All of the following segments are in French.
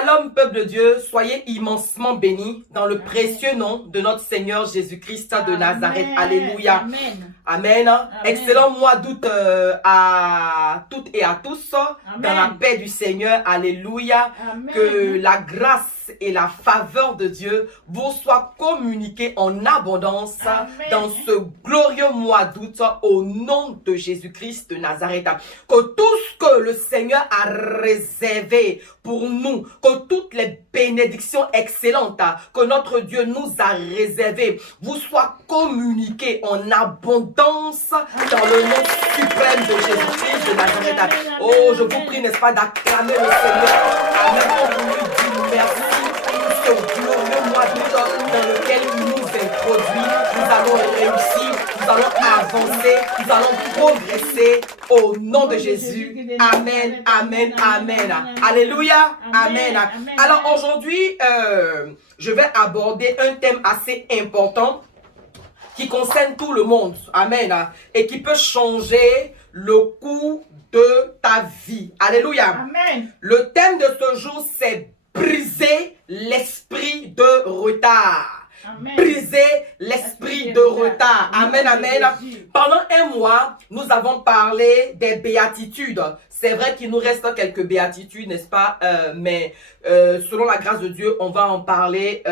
Shalom, peuple de Dieu, soyez immensement bénis dans le précieux nom de notre Seigneur Jésus-Christ de Nazareth. Alléluia. Amen. Amen. Amen. Excellent mois d'août à toutes et à tous. Amen. Dans la paix du Seigneur. Alléluia. Amen. Que la grâce et la faveur de Dieu vous soient communiquées en abondance. Amen. Dans ce glorieux mois d'août au nom de Jésus-Christ de Nazareth. Que tout ce que le Seigneur a réservé pour nous, que toutes les bénédictions excellentes que notre Dieu nous a réservées vous soient communiquées en abondance dans le nom suprême de Jésus-Christ de Nazareth. Oh, je vous prie, n'est-ce pas, d'acclamer le Seigneur. Amen. On lui dit merci pour ce glorieux mois d'août dans lequel il nous introduit. Nous allons réussir, nous allons avancer, nous allons progresser au nom de Jésus. Amen, amen, amen. Alléluia, amen. Alors aujourd'hui, je vais aborder un thème assez important qui concerne tout le monde. Amen. Et qui peut changer le cours de ta vie. Alléluia. Amen. Le thème de ce jour, c'est briser l'esprit de retard. Amen. Briser l'esprit de retard. Amen, amen. Pendant un mois, nous avons parlé des béatitudes. C'est vrai qu'il nous reste quelques béatitudes, n'est-ce pas? Mais selon la grâce de Dieu, on va en parler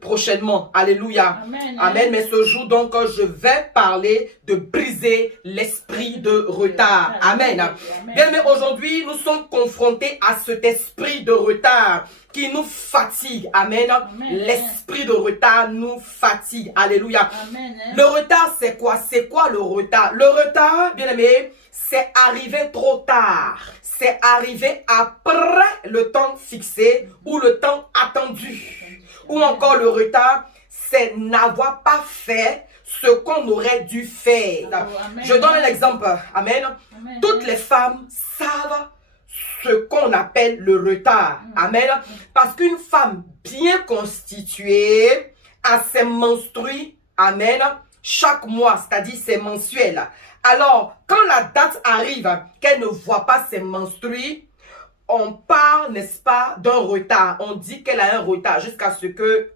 prochainement. Alléluia. Amen. Amen. Mais ce jour, donc, je vais parler de briser l'esprit de retard. Amen. Bien, mais aujourd'hui, nous sommes confrontés à cet esprit de retard qui nous fatigue. Amen. L'esprit de retard nous fatigue. Alléluia. Amen. Le retard, c'est quoi? C'est quoi le retard? Le retard, bien aimé, c'est arriver trop tard. C'est arriver après le temps fixé ou le temps attendu. Ou encore le retard, c'est n'avoir pas fait ce qu'on aurait dû faire. Amen. Je donne un exemple. Amen. Amen. Toutes les femmes savent ce qu'on appelle le retard. Amen. Parce qu'une femme bien constituée a ses menstrues, amen, chaque mois, c'est-à-dire c'est mensuel. Alors, quand la date arrive qu'elle ne voit pas ses menstrues, on parle, n'est-ce pas, d'un retard. On dit qu'elle a un retard jusqu'à ce que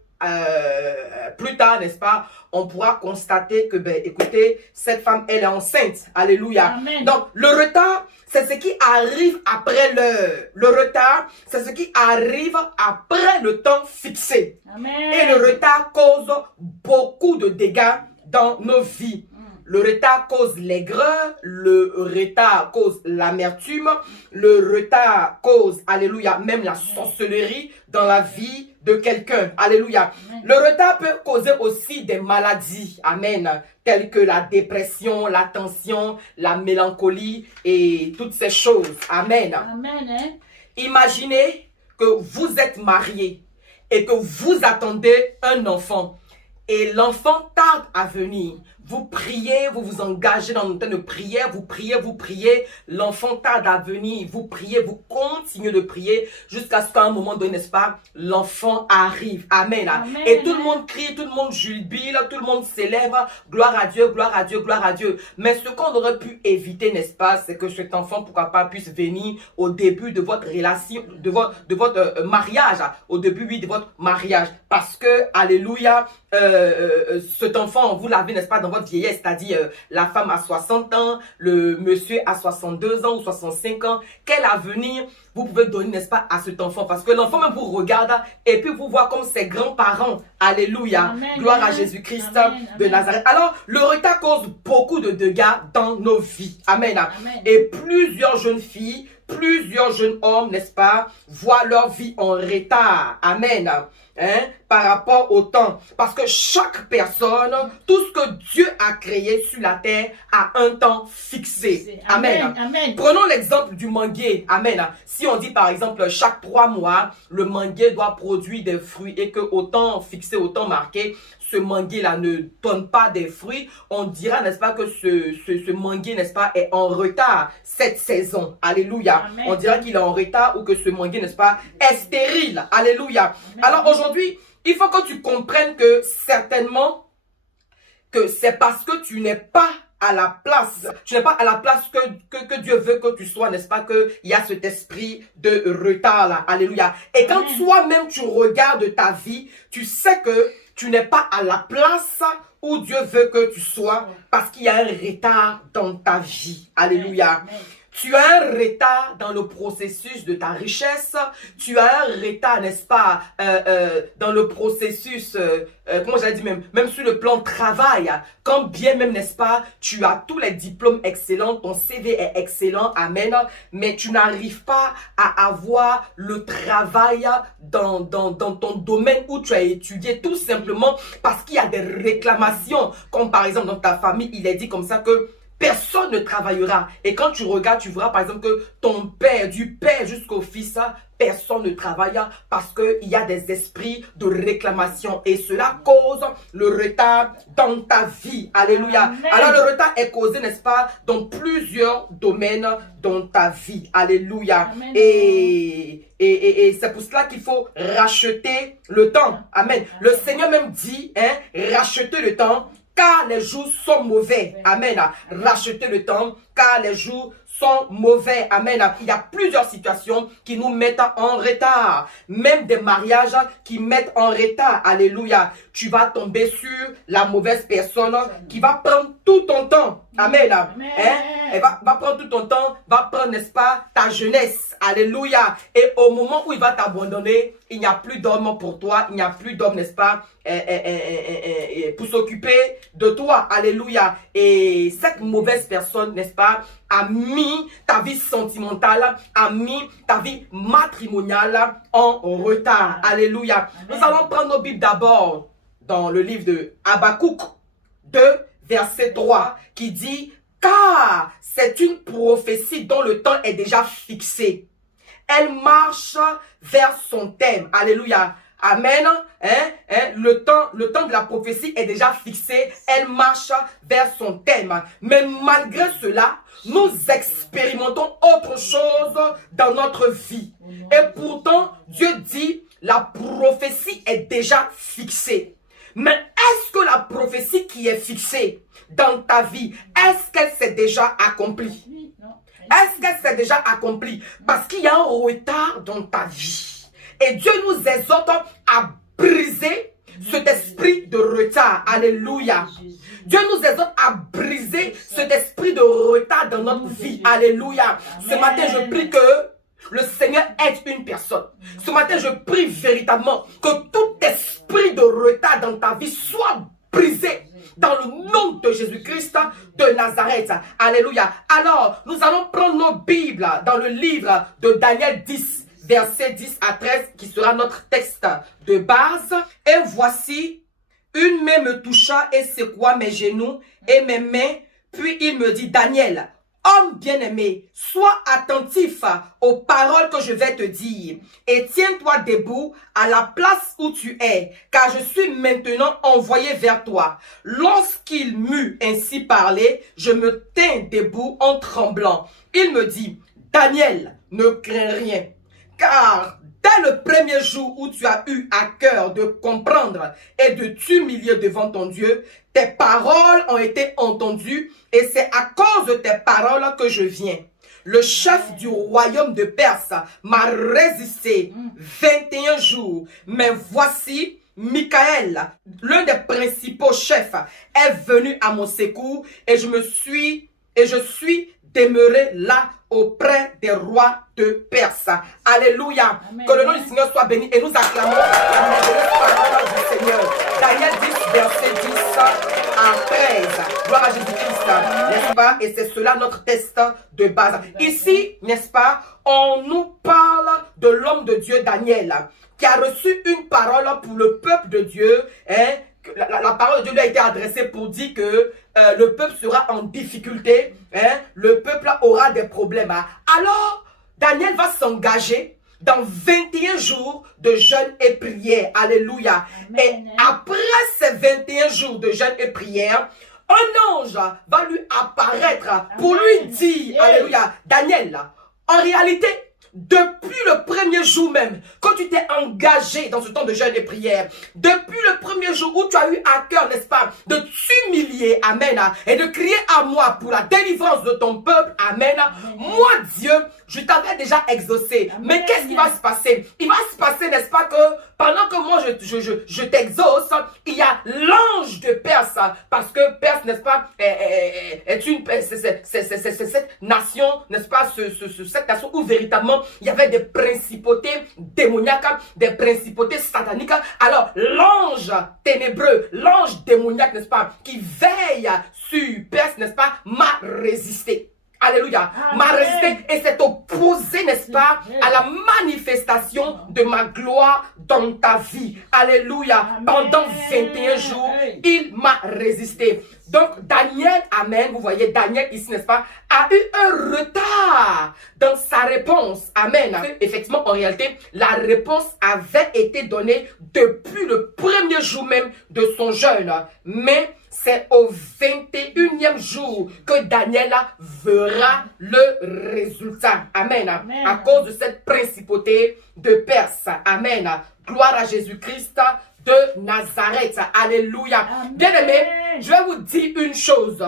plus tard, n'est-ce pas, on pourra constater que, ben, écoutez, cette femme, elle est enceinte. Alléluia. Amen. Donc, le retard, c'est ce qui arrive après l'heure. Le retard, c'est ce qui arrive après le temps fixé. Amen. Et le retard cause beaucoup de dégâts dans nos vies. Le retard cause l'aigreur, le retard cause l'amertume, le retard cause, alléluia, même la sorcellerie dans la vie de quelqu'un. Alléluia. Amen. Le retard peut causer aussi des maladies, amen, telles que la dépression, la tension, la mélancolie et toutes ces choses. Amen. Amen. Imaginez que vous êtes marié et que vous attendez un enfant et l'enfant tarde à venir. Vous priez, vous vous engagez dans le temps de prière, vous priez, l'enfant tarde à venir, vous priez, vous continuez de prier jusqu'à ce qu'à un moment donné, n'est-ce pas, l'enfant arrive. Amen. Amen. Et tout le monde crie, tout le monde jubile, tout le monde s'élève, gloire à Dieu, gloire à Dieu, gloire à Dieu. Mais ce qu'on aurait pu éviter, n'est-ce pas, c'est que cet enfant, pourquoi pas, puisse venir au début de votre relation, de votre mariage, au début, oui, de votre mariage. Parce que, alléluia, cet enfant, vous l'avez, n'est-ce pas, dans votre vieillesse, c'est-à-dire la femme a 60 ans, le monsieur a 62 ans ou 65 ans. Quel avenir vous pouvez donner, n'est-ce pas, à cet enfant? Parce que l'enfant même vous regarde et puis vous voit comme ses grands-parents. Alléluia. Amen. Gloire à Jésus-Christ de Amen. Nazareth. Alors, le retard cause beaucoup de dégâts dans nos vies. Amen. Amen. Et plusieurs jeunes filles, plusieurs jeunes hommes, n'est-ce pas, voient leur vie en retard. Amen. Hein, par rapport au temps. Parce que chaque personne, tout ce que Dieu a créé sur la terre a un temps fixé. Amen. Amen. Prenons l'exemple du manguier. Amen. Si on dit par exemple chaque 3 mois, le manguier doit produire des fruits et que au temps fixé, au temps marqué, ce manguier-là ne donne pas des fruits, on dira, n'est-ce pas, que ce manguier, n'est-ce pas, est en retard cette saison. Alléluia. Amen. On dira qu'il est en retard ou que ce manguier, n'est-ce pas, est stérile. Alléluia. Amen. Alors aujourd'hui, il faut que tu comprennes que certainement que c'est parce que tu n'es pas à la place. Tu n'es pas à la place que Dieu veut que tu sois, n'est-ce pas? Qu'il y a cet esprit de retard là. Alléluia. Et quand toi-même tu regardes ta vie, tu sais que tu n'es pas à la place où Dieu veut que tu sois parce qu'il y a un retard dans ta vie. Alléluia. Tu as un retard dans le processus de ta richesse. Tu as un retard, n'est-ce pas, dans le processus, comment j'allais dire, même sur le plan de travail. Quand bien même, n'est-ce pas, tu as tous les diplômes excellents, ton CV est excellent, amen, mais tu n'arrives pas à avoir le travail dans ton domaine où tu as étudié, tout simplement parce qu'il y a des réclamations. Comme par exemple, dans ta famille, il est dit comme ça que personne ne travaillera. Et quand tu regardes, tu verras par exemple que ton père, du père jusqu'au fils, personne ne travaille parce qu'il y a des esprits de réclamation. Et cela cause le retard dans ta vie. Alléluia. Amen. Alors le retard est causé, n'est-ce pas, dans plusieurs domaines dans ta vie. Alléluia. Amen. Et c'est pour cela qu'il faut racheter le temps. Amen. Le Seigneur même dit, racheter le temps, car les jours sont mauvais. Amen. Racheter le temps, car les jours sont mauvais. Amen. Il y a plusieurs situations qui nous mettent en retard. Même des mariages qui mettent en retard. Alléluia. Tu vas tomber sur la mauvaise personne qui va prendre tout ton temps. Amen. Elle va prendre tout ton temps, va prendre, n'est-ce pas, ta jeunesse. Alléluia. Et au moment où il va t'abandonner, il n'y a plus d'homme pour toi. Il n'y a plus d'homme, n'est-ce pas, pour s'occuper de toi. Alléluia. Et cette mauvaise personne, n'est-ce pas, a mis ta vie sentimentale, a mis ta vie matrimoniale en retard. Alléluia. Amen. Nous allons prendre nos Bibles d'abord dans le livre de Habakkuk 2, verset 3, qui dit: car c'est une prophétie dont le temps est déjà fixé. Elle marche vers son thème. Alléluia. Amen. Le temps de la prophétie est déjà fixé. Elle marche vers son thème. Mais malgré cela, nous expérimentons autre chose dans notre vie. Et pourtant, Dieu dit, la prophétie est déjà fixée. Mais est-ce que la prophétie qui est fixée dans ta vie, est-ce qu'elle s'est déjà accomplie? Est-ce qu'elle s'est déjà accomplie? Parce qu'il y a un retard dans ta vie. Et Dieu nous exhorte à briser cet esprit de retard. Alléluia. Dieu nous exhorte à briser cet esprit de retard dans notre vie. Alléluia. Ce matin, je prie que le Seigneur aide une personne. Ce matin, je prie véritablement que tout esprit de retard dans ta vie soit brisé dans le nom de Jésus-Christ de Nazareth. Alléluia. Alors, nous allons prendre nos Bibles dans le livre de Daniel 10, versets 10 à 13, qui sera notre texte de base. Et voici, une main me toucha et secoua mes genoux et mes mains. Puis il me dit: Daniel, homme bien-aimé, sois attentif aux paroles que je vais te dire et tiens-toi debout à la place où tu es, car je suis maintenant envoyé vers toi. Lorsqu'il m'eut ainsi parlé, je me tins debout en tremblant. Il me dit: Daniel, ne crains rien, car dès le premier jour où tu as eu à cœur de comprendre et de t'humilier devant ton Dieu, tes paroles ont été entendues et c'est à cause de tes paroles que je viens. Le chef du royaume de Perse m'a résisté 21 jours, mais voici Michael, l'un des principaux chefs, est venu à mon secours et je suis demeuré là auprès des rois de Perse. Alléluia. Amen. Que le nom du Seigneur soit béni et nous acclamons la merveilleuse parole du Seigneur. Daniel 10, verset 10 à 13. Gloire à Jésus-Christ, n'est-ce pas? Et c'est cela notre test de base. Ici, n'est-ce pas, on nous parle de l'homme de Dieu Daniel, qui a reçu une parole pour le peuple de Dieu. La parole de Dieu lui a été adressée pour dire que le peuple sera en difficulté, le peuple aura des problèmes. Alors, Daniel va s'engager dans 21 jours de jeûne et prière. Alléluia. Amen. Et après ces 21 jours de jeûne et prière, un ange va lui apparaître pour lui dire, alléluia, Daniel, en réalité, depuis le premier jour même, quand tu t'es engagé dans ce temps de jeûne et prière, depuis le premier jour où tu as eu à cœur, n'est-ce pas, de t'humilier, amen, et de crier à moi pour la délivrance de ton peuple, amen, moi, Dieu, je t'avais déjà exaucé. Amen. Mais qu'est-ce qui va se passer? Il va se passer, n'est-ce pas, que pendant que moi je t'exauce, il y a l'ange de Perse, parce que Perse, n'est-ce pas, c'est cette nation, n'est-ce pas, cette nation où véritablement il y avait des principautés démoniaques, des principautés sataniques. Alors l'ange ténébreux, l'ange démoniaque, n'est-ce pas, qui veille sur Perse, n'est-ce pas, m'a résisté. Alléluia, m'a résisté et s'est opposé, n'est-ce pas, à la manifestation de ma gloire dans ta vie. Alléluia, pendant 21 jours, il m'a résisté. Donc, Daniel, amen, vous voyez, Daniel ici, n'est-ce pas, a eu un retard dans sa réponse. Amen. Effectivement, en réalité, la réponse avait été donnée depuis le premier jour même de son jeûne. Mais c'est au 21e jour que Daniel verra le résultat. Amen. Amen. À cause de cette principauté de Perse. Amen. Gloire à Jésus-Christ de Nazareth. Alléluia. Bien-aimé, je vais vous dire une chose.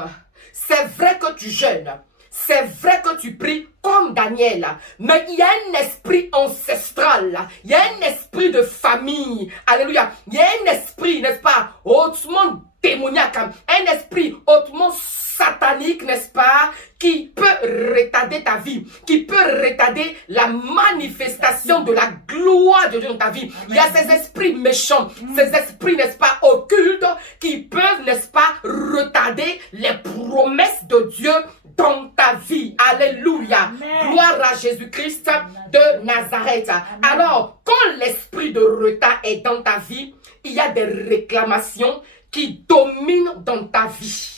C'est vrai que tu jeûnes. C'est vrai que tu pries comme Daniel, mais il y a un esprit ancestral, il y a un esprit de famille, alléluia, il y a un esprit, n'est-ce pas, hautement démoniaque, un esprit hautement satanique, n'est-ce pas, qui peut retarder ta vie, qui peut retarder la manifestation de la gloire de Dieu dans ta vie. Il y a ces esprits méchants, ces esprits, n'est-ce pas, occultes, qui peuvent, n'est-ce pas, retarder les promesses de Dieu dans ta vie. Alléluia. Amen. Gloire à Jésus-Christ de Nazareth. Amen. Alors, quand l'esprit de retard est dans ta vie, il y a des réclamations qui dominent dans ta vie.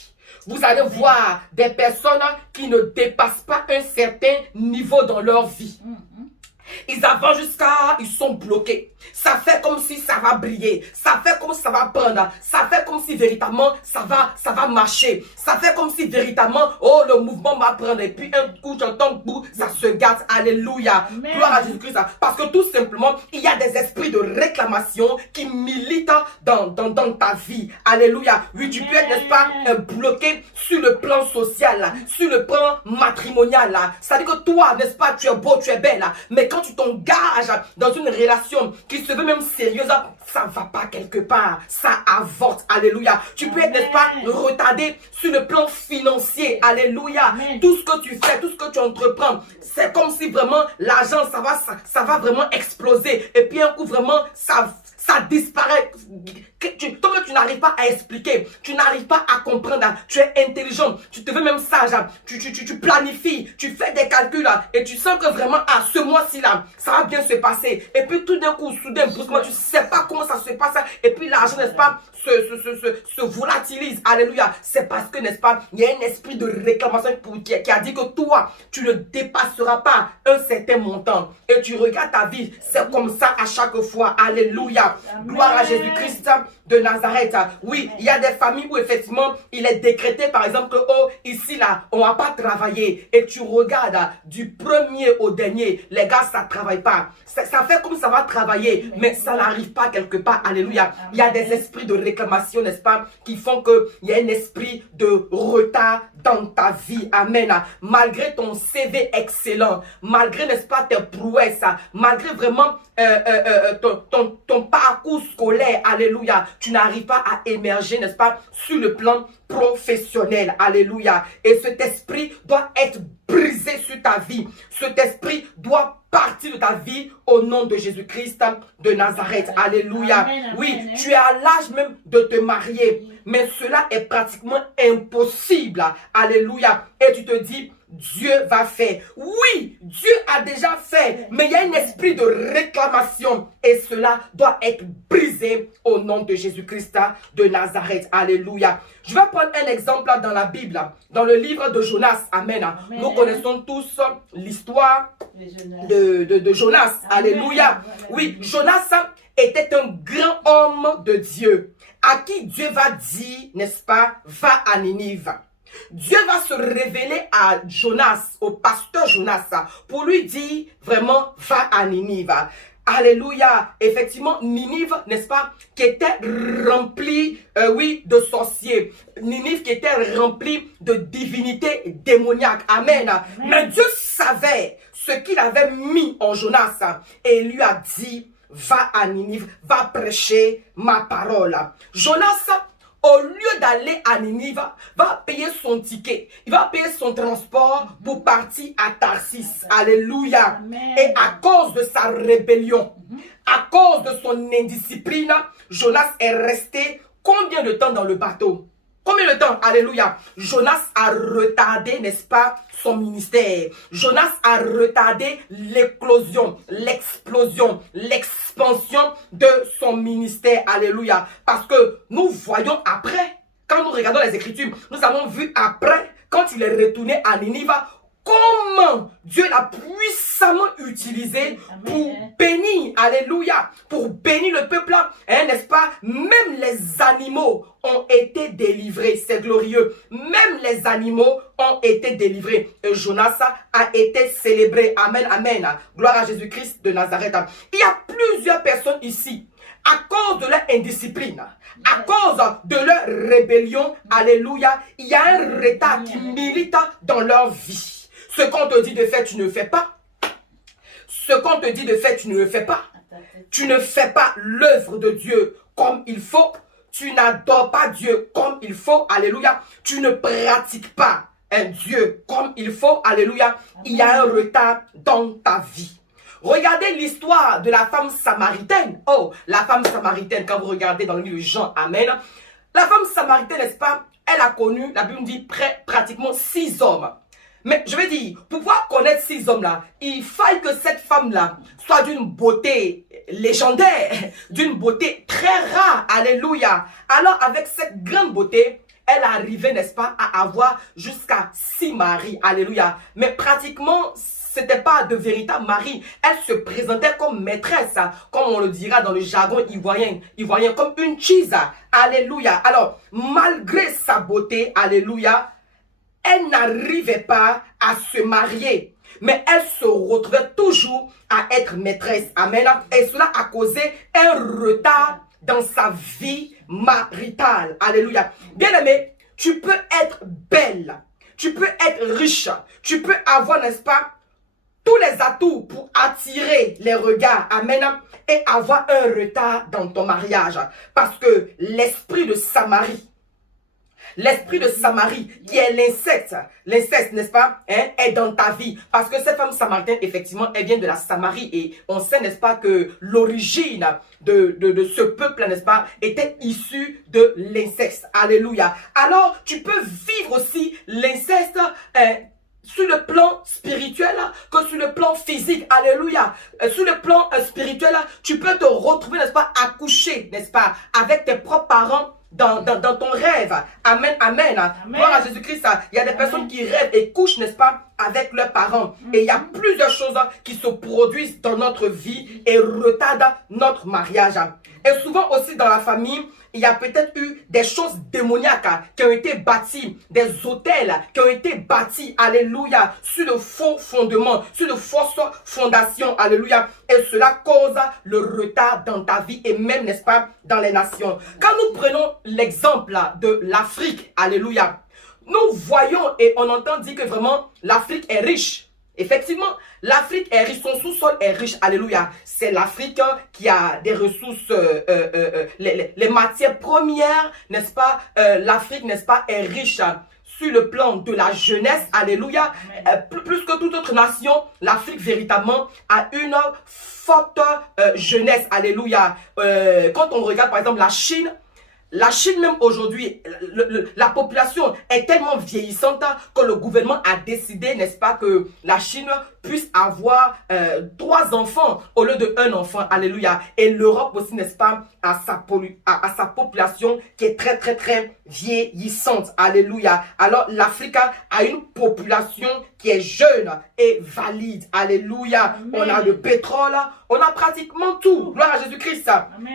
Vous allez voir des personnes qui ne dépassent pas un certain niveau dans leur vie. Ils avancent jusqu'à, ils sont bloqués. Ça fait comme si ça va briller. Ça fait comme si ça va prendre. Ça fait comme si véritablement ça va marcher. Ça fait comme si véritablement, oh, le mouvement va prendre. Et puis un coup, j'entends bout, ça se gâte. Alléluia. Amen. Gloire à Jésus-Christ. Parce que tout simplement, il y a des esprits de réclamation qui militent dans ta vie. Alléluia. Oui, tu peux être, n'est-ce pas, bloqué sur le plan social, sur le plan matrimonial. C'est-à-dire que toi, n'est-ce pas, tu es beau, tu es belle. Mais quand tu t'engages dans une relation qui se veut même sérieuse, ça va pas quelque part, ça avorte. Alléluia. Tu peux être, n'est-ce pas, retardé sur le plan financier. Alléluia. Amen. Tout ce que tu fais, tout ce que tu entreprends, c'est comme si vraiment l'argent, ça va vraiment exploser. Et puis un coup, vraiment, ça disparaît. Toi, tu n'arrives pas à expliquer, tu n'arrives pas à comprendre, tu es intelligent, tu te veux même sage, tu planifies, tu fais des calculs et tu sens que vraiment, ce mois-ci là, ça va bien se passer. Et puis tout d'un coup, soudain, brusquement, tu ne sais pas comment ça se passe et puis l'argent, n'est-ce pas, se volatilise. Alléluia. C'est parce que, n'est-ce pas, il y a un esprit de réclamation qui a dit que toi, tu ne dépasseras pas un certain montant. Et tu regardes ta vie, c'est comme ça à chaque fois. Alléluia. Amen. Gloire à Jésus-Christ de Nazareth. Oui, il y a des familles où effectivement, il est décrété par exemple que, oh, ici là, on va pas travailler. Et tu regardes du premier au dernier, les gars, ça travaille pas. Ça fait comme ça va travailler, mais ça n'arrive pas quelque part. Alléluia. Il y a des esprits de réclamation, n'est-ce pas, qui font qu'il y a un esprit de retard dans ta vie. Amen. Malgré ton CV excellent, malgré, n'est-ce pas, tes prouesses, malgré vraiment ton parcours scolaire, alléluia, tu n'arrives pas à émerger, n'est-ce pas, sur le plan professionnel. Alléluia. Et cet esprit doit être brisé sur ta vie. Cet esprit doit partir de ta vie au nom de Jésus-Christ de Nazareth. Alléluia. Amen, oui, amen. Tu es à l'âge même de te marier, mais cela est pratiquement impossible. Alléluia. Et tu te dis, Dieu va faire. Oui, Dieu a déjà fait, mais il y a un esprit de réclamation et cela doit être brisé au nom de Jésus-Christ de Nazareth. Alléluia. Je vais prendre un exemple dans la Bible, dans le livre de Jonas. Amen. Amen. Nous connaissons tous l'histoire de Jonas. Amen. Alléluia. Oui, Jonas était un grand homme de Dieu à qui Dieu va dire, n'est-ce pas, va à Ninive. Dieu va se révéler à Jonas, au pasteur Jonas, pour lui dire vraiment, va à Ninive. Alléluia. Effectivement, Ninive, n'est-ce pas, qui était remplie, oui, de sorciers. Ninive qui était remplie de divinités démoniaques. Amen. Mais Dieu savait ce qu'il avait mis en Jonas et lui a dit, va à Ninive, va prêcher ma parole. Jonas, au lieu d'aller à Ninive, va payer son ticket. Il va payer son transport pour partir à Tarsis. Alléluia. Amen. Et à cause de sa rébellion, à cause de son indiscipline, Jonas est resté combien de temps dans le bateau? Combien de temps? Alléluia. Jonas a retardé, n'est-ce pas, son ministère. Jonas a retardé l'éclosion, l'explosion, l'expansion de son ministère. Alléluia. Parce que nous voyons après, quand nous regardons les Écritures, nous avons vu après, quand il est retourné à Ninive, comment Dieu l'a puissamment utilisé pour bénir, alléluia, pour bénir le peuple, hein, n'est-ce pas? Même les animaux ont été délivrés, c'est glorieux. Même les animaux ont été délivrés. Et Jonas a été célébré. Amen, amen. Gloire à Jésus-Christ de Nazareth. Il y a plusieurs personnes ici, à cause de leur indiscipline, à cause de leur rébellion, alléluia, il y a un retard qui milite dans leur vie. Ce qu'on te dit de faire, tu ne fais pas. Ce qu'on te dit de faire, tu ne le fais pas. Tu ne fais pas l'œuvre de Dieu comme il faut. Tu n'adores pas Dieu comme il faut. Alléluia. Tu ne pratiques pas un Dieu comme il faut. Alléluia. Il y a un retard dans ta vie. Regardez l'histoire de la femme samaritaine. Oh, la femme samaritaine, quand vous regardez dans le livre de Jean, amen. La femme samaritaine, n'est-ce pas, elle a connu, la Bible dit, pratiquement 6 hommes. Mais je veux dire, pour pouvoir connaître 6 hommes-là, il faille que cette femme-là soit d'une beauté légendaire, d'une beauté très rare. Alléluia. Alors, avec cette grande beauté, elle arrivait, n'est-ce pas, à avoir jusqu'à 6 maris. Alléluia. Mais pratiquement, c'était pas de véritable mari. Elle se présentait comme maîtresse, comme on le dira dans le jargon ivoirien, comme une cheese. Alléluia. Alors, malgré sa beauté, alléluia, elle n'arrivait pas à se marier, mais elle se retrouvait toujours à être maîtresse. Amen. Et cela a causé un retard dans sa vie maritale. Alléluia. Bien-aimé, tu peux être belle, tu peux être riche, tu peux avoir, n'est-ce pas, tous les atouts pour attirer les regards. Amen. Et avoir un retard dans ton mariage. Parce que l'esprit de Samarie, qui est l'inceste, n'est-ce pas, hein, est dans ta vie. Parce que cette femme samaritaine, effectivement, elle vient de la Samarie. Et on sait, n'est-ce pas, que l'origine de ce peuple, n'est-ce pas, était issue de l'inceste. Alléluia. Alors, tu peux vivre aussi l'inceste, sur le plan spirituel que sur le plan physique. Alléluia. Sur le plan spirituel, tu peux te retrouver, n'est-ce pas, accoucher, n'est-ce pas, avec tes propres parents dans ton rêve. Amen, amen. Gloire à Jésus-Christ. Il y a des personnes qui rêvent et couchent, n'est-ce pas, avec leurs parents. Et il y a plusieurs choses qui se produisent dans notre vie et retardent notre mariage. Et souvent aussi dans la famille, il y a peut-être eu des choses démoniaques qui ont été bâties, des hôtels qui ont été bâtis, alléluia, sur de faux fondements, sur de fausses fondations, alléluia. Et cela cause le retard dans ta vie et même, n'est-ce pas, dans les nations. Quand nous prenons l'exemple de l'Afrique, alléluia, nous voyons et on entend dire que vraiment l'Afrique est riche. Effectivement, l'Afrique est riche, son sous-sol est riche, alléluia. C'est l'Afrique qui a des ressources, les matières premières, n'est-ce pas, l'Afrique, n'est-ce pas, est riche sur le plan de la jeunesse, alléluia. Plus que toute autre nation, l'Afrique véritablement a une forte jeunesse, alléluia. Quand on regarde par exemple la Chine même aujourd'hui, la population est tellement vieillissante que le gouvernement a décidé, n'est-ce pas, que la Chine puisse avoir 3 enfants au lieu de 1 enfant. Alléluia. Et l'Europe aussi, n'est-ce pas, a sa population qui est très, très, très vieillissante. Alléluia. Alors, l'Afrique a une population qui est jeune et valide. Alléluia. Amen. On a le pétrole, on a pratiquement tout. Gloire à Jésus-Christ.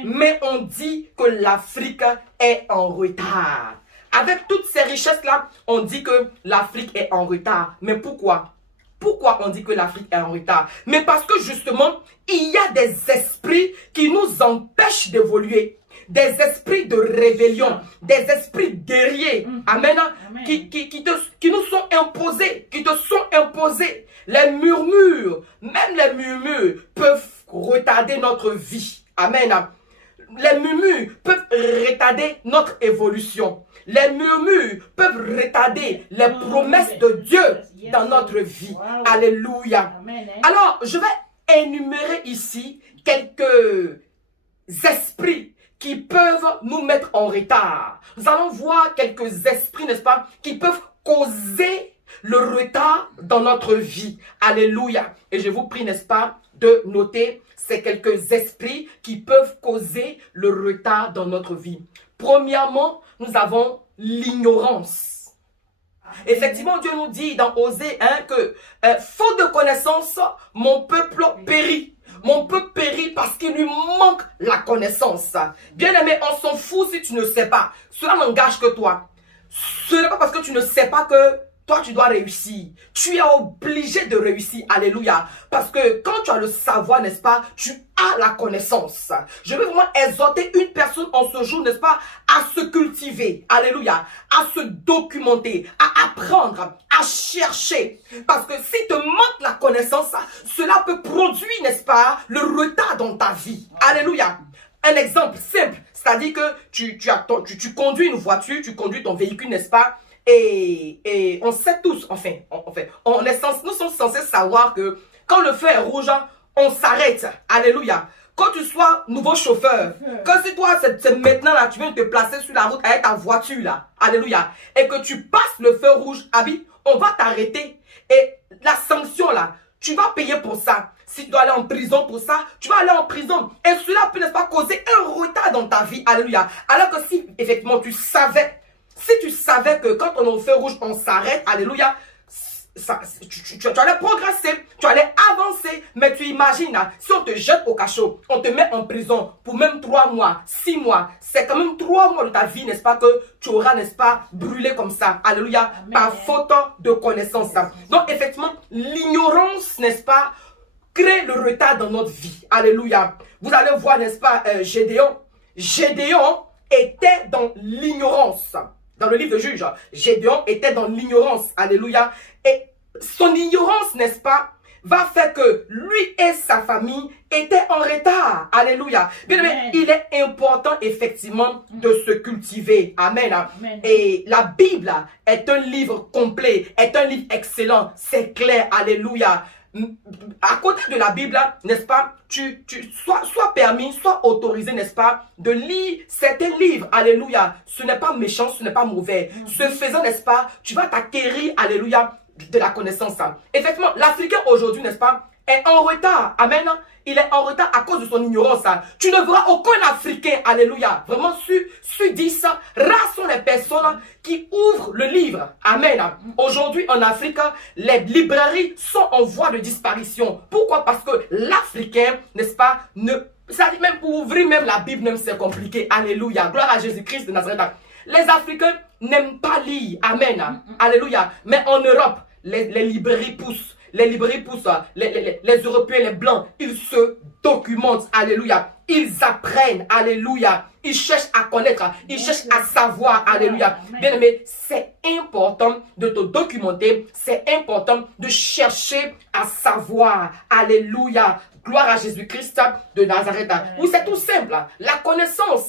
Mais on dit que l'Afrique est en retard. avec toutes ces richesses-là, on dit que l'Afrique est en retard. Mais pourquoi? Pourquoi on dit que l'Afrique est en retard? Mais parce que justement, il y a des esprits qui nous empêchent d'évoluer. Des esprits de rébellion, des esprits guerriers, amen, qui nous sont imposés, qui te sont imposés. Les murmures, même les murmures peuvent retarder notre vie, amen. Les murmures peuvent retarder notre évolution. Les murmures peuvent retarder les promesses de Dieu dans notre vie. Alléluia. Alors, je vais énumérer ici quelques esprits qui peuvent nous mettre en retard. Nous allons voir quelques esprits, n'est-ce pas, qui peuvent causer le retard dans notre vie. Alléluia. Et je vous prie, n'est-ce pas, de noter ces quelques esprits qui peuvent causer le retard dans notre vie. Premièrement, nous avons l'ignorance. Effectivement, Dieu nous dit dans Osée que faute de connaissance, mon peuple périt. Mon peuple périt parce qu'il lui manque la connaissance. Bien aimé, on s'en fout si tu ne sais pas. Cela n'engage que toi. Ce n'est pas parce que tu ne sais pas que toi tu dois réussir. Tu es obligé de réussir. Alléluia. Parce que quand tu as le savoir, n'est-ce pas, tu as la connaissance. Je veux vraiment exhorter une personne en ce jour, n'est-ce pas, à se cultiver. Alléluia. À se documenter, à apprendre, à chercher. Parce que si te manque la connaissance, cela peut produire, n'est-ce pas, le retard dans ta vie. Alléluia. Un exemple simple, c'est-à-dire que tu conduis une voiture, tu conduis ton véhicule, n'est-ce pas? Et on sait tous, nous sommes censés savoir que quand le feu est rouge, on s'arrête. Alléluia. Quand tu sois nouveau chauffeur, quand si toi, c'est maintenant là, tu viens te placer sur la route avec ta voiture là, alléluia, et que tu passes le feu rouge, on va t'arrêter. Et la sanction là, tu vas payer pour ça. Si tu dois aller en prison pour ça, tu vas aller en prison. Et cela peut, n'est-ce pas, causer un retard dans ta vie. Alléluia. Alors que si, effectivement, tu savais que quand on est au feu rouge, on s'arrête, alléluia, tu allais progresser, tu allais avancer. Mais tu imagines, si on te jette au cachot, on te met en prison pour même 3 mois, 6 mois, c'est quand même 3 mois de ta vie, n'est-ce pas, que tu auras, n'est-ce pas, brûlé comme ça, alléluia, par faute de connaissance. Donc, effectivement, l'ignorance, n'est-ce pas, crée le retard dans notre vie, alléluia. Vous allez voir, n'est-ce pas, Gédéon était dans l'ignorance. Dans le livre de Juges, Gédéon était dans l'ignorance. Alléluia. Et son ignorance, n'est-ce pas, va faire que lui et sa famille étaient en retard. Alléluia. Bien aimé, il est important, effectivement, de se cultiver. Amen. Amen. Et la Bible est un livre complet, est un livre excellent. C'est clair. Alléluia. À côté de la Bible, n'est-ce pas, sois permis, sois autorisé, n'est-ce pas, de lire certains livres. Alléluia. Ce n'est pas méchant, ce n'est pas mauvais. Ce faisant, n'est-ce pas, tu vas t'acquérir, alléluia, de la connaissance. Effectivement, l'Africain aujourd'hui, n'est-ce pas, est en retard. Amen. Il est en retard à cause de son ignorance. Tu ne verras aucun Africain, alléluia, vraiment sur 10, rares sont les personnes qui ouvrent le livre. Amen. Aujourd'hui en Afrique, les librairies sont en voie de disparition. Pourquoi? Parce que l'Africain, n'est-ce pas, ça dit même pour ouvrir même la Bible, même c'est compliqué. Alléluia. Gloire à Jésus-Christ de Nazareth. Les Africains n'aiment pas lire. Amen. Alléluia. Mais en Europe, les librairies poussent. Les librairies poussent, les Européens, les Blancs, ils se documentent, alléluia. Ils apprennent, alléluia. Ils cherchent à connaître, ils cherchent à savoir, alléluia. Bien aimé, c'est important de te documenter, c'est important de chercher à savoir, alléluia. Gloire à Jésus-Christ de Nazareth. Oui, c'est tout simple. La connaissance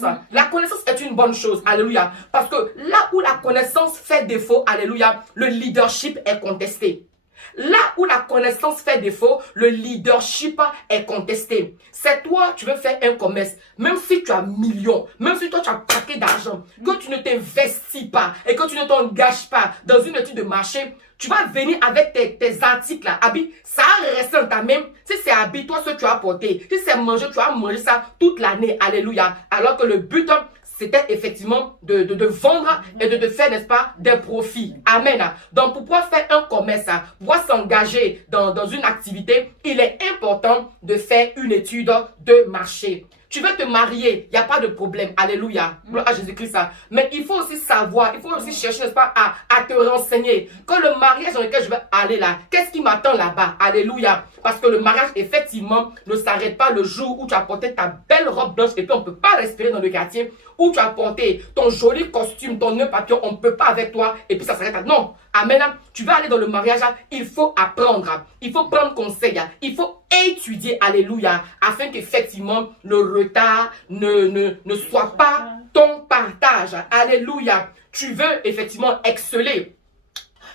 est une bonne chose, alléluia. Parce que là où la connaissance fait défaut, alléluia, le leadership est contesté. Là où la connaissance fait défaut, le leadership est contesté. C'est toi, tu veux faire un commerce, même si tu as millions, même si toi tu as un paquet d'argent, que tu ne t'investis pas et que tu ne t'engages pas dans une étude de marché, tu vas venir avec tes articles, habits, ça va rester dans ta main. Si c'est habit, toi ce que tu as porté, si c'est manger, tu vas manger ça toute l'année, alléluia. Alors que le but, c'était effectivement de vendre et de faire, n'est-ce pas, des profits. Amen. Donc, pour pouvoir faire un commerce, pour pouvoir s'engager dans une activité, il est important de faire une étude de marché. Tu veux te marier, il n'y a pas de problème. Alléluia. Gloire à Jésus-Christ. Mais il faut aussi savoir, il faut aussi chercher, n'est-ce pas, à te renseigner. Que le mariage dans lequel je vais aller là, qu'est-ce qui m'attend là-bas? Alléluia. Parce que le mariage, effectivement, ne s'arrête pas le jour où tu as porté ta belle robe blanche et puis on ne peut pas respirer dans le quartier. Où tu as porté ton joli costume, ton nœud papillon, on ne peut pas avec toi et puis ça s'arrête là. Non. Amen. Tu vas aller dans le mariage, il faut apprendre. Il faut prendre conseil. Il faut étudier. Alléluia. Afin qu'effectivement, le retard ne soit pas ton partage. Alléluia. Tu veux effectivement exceller.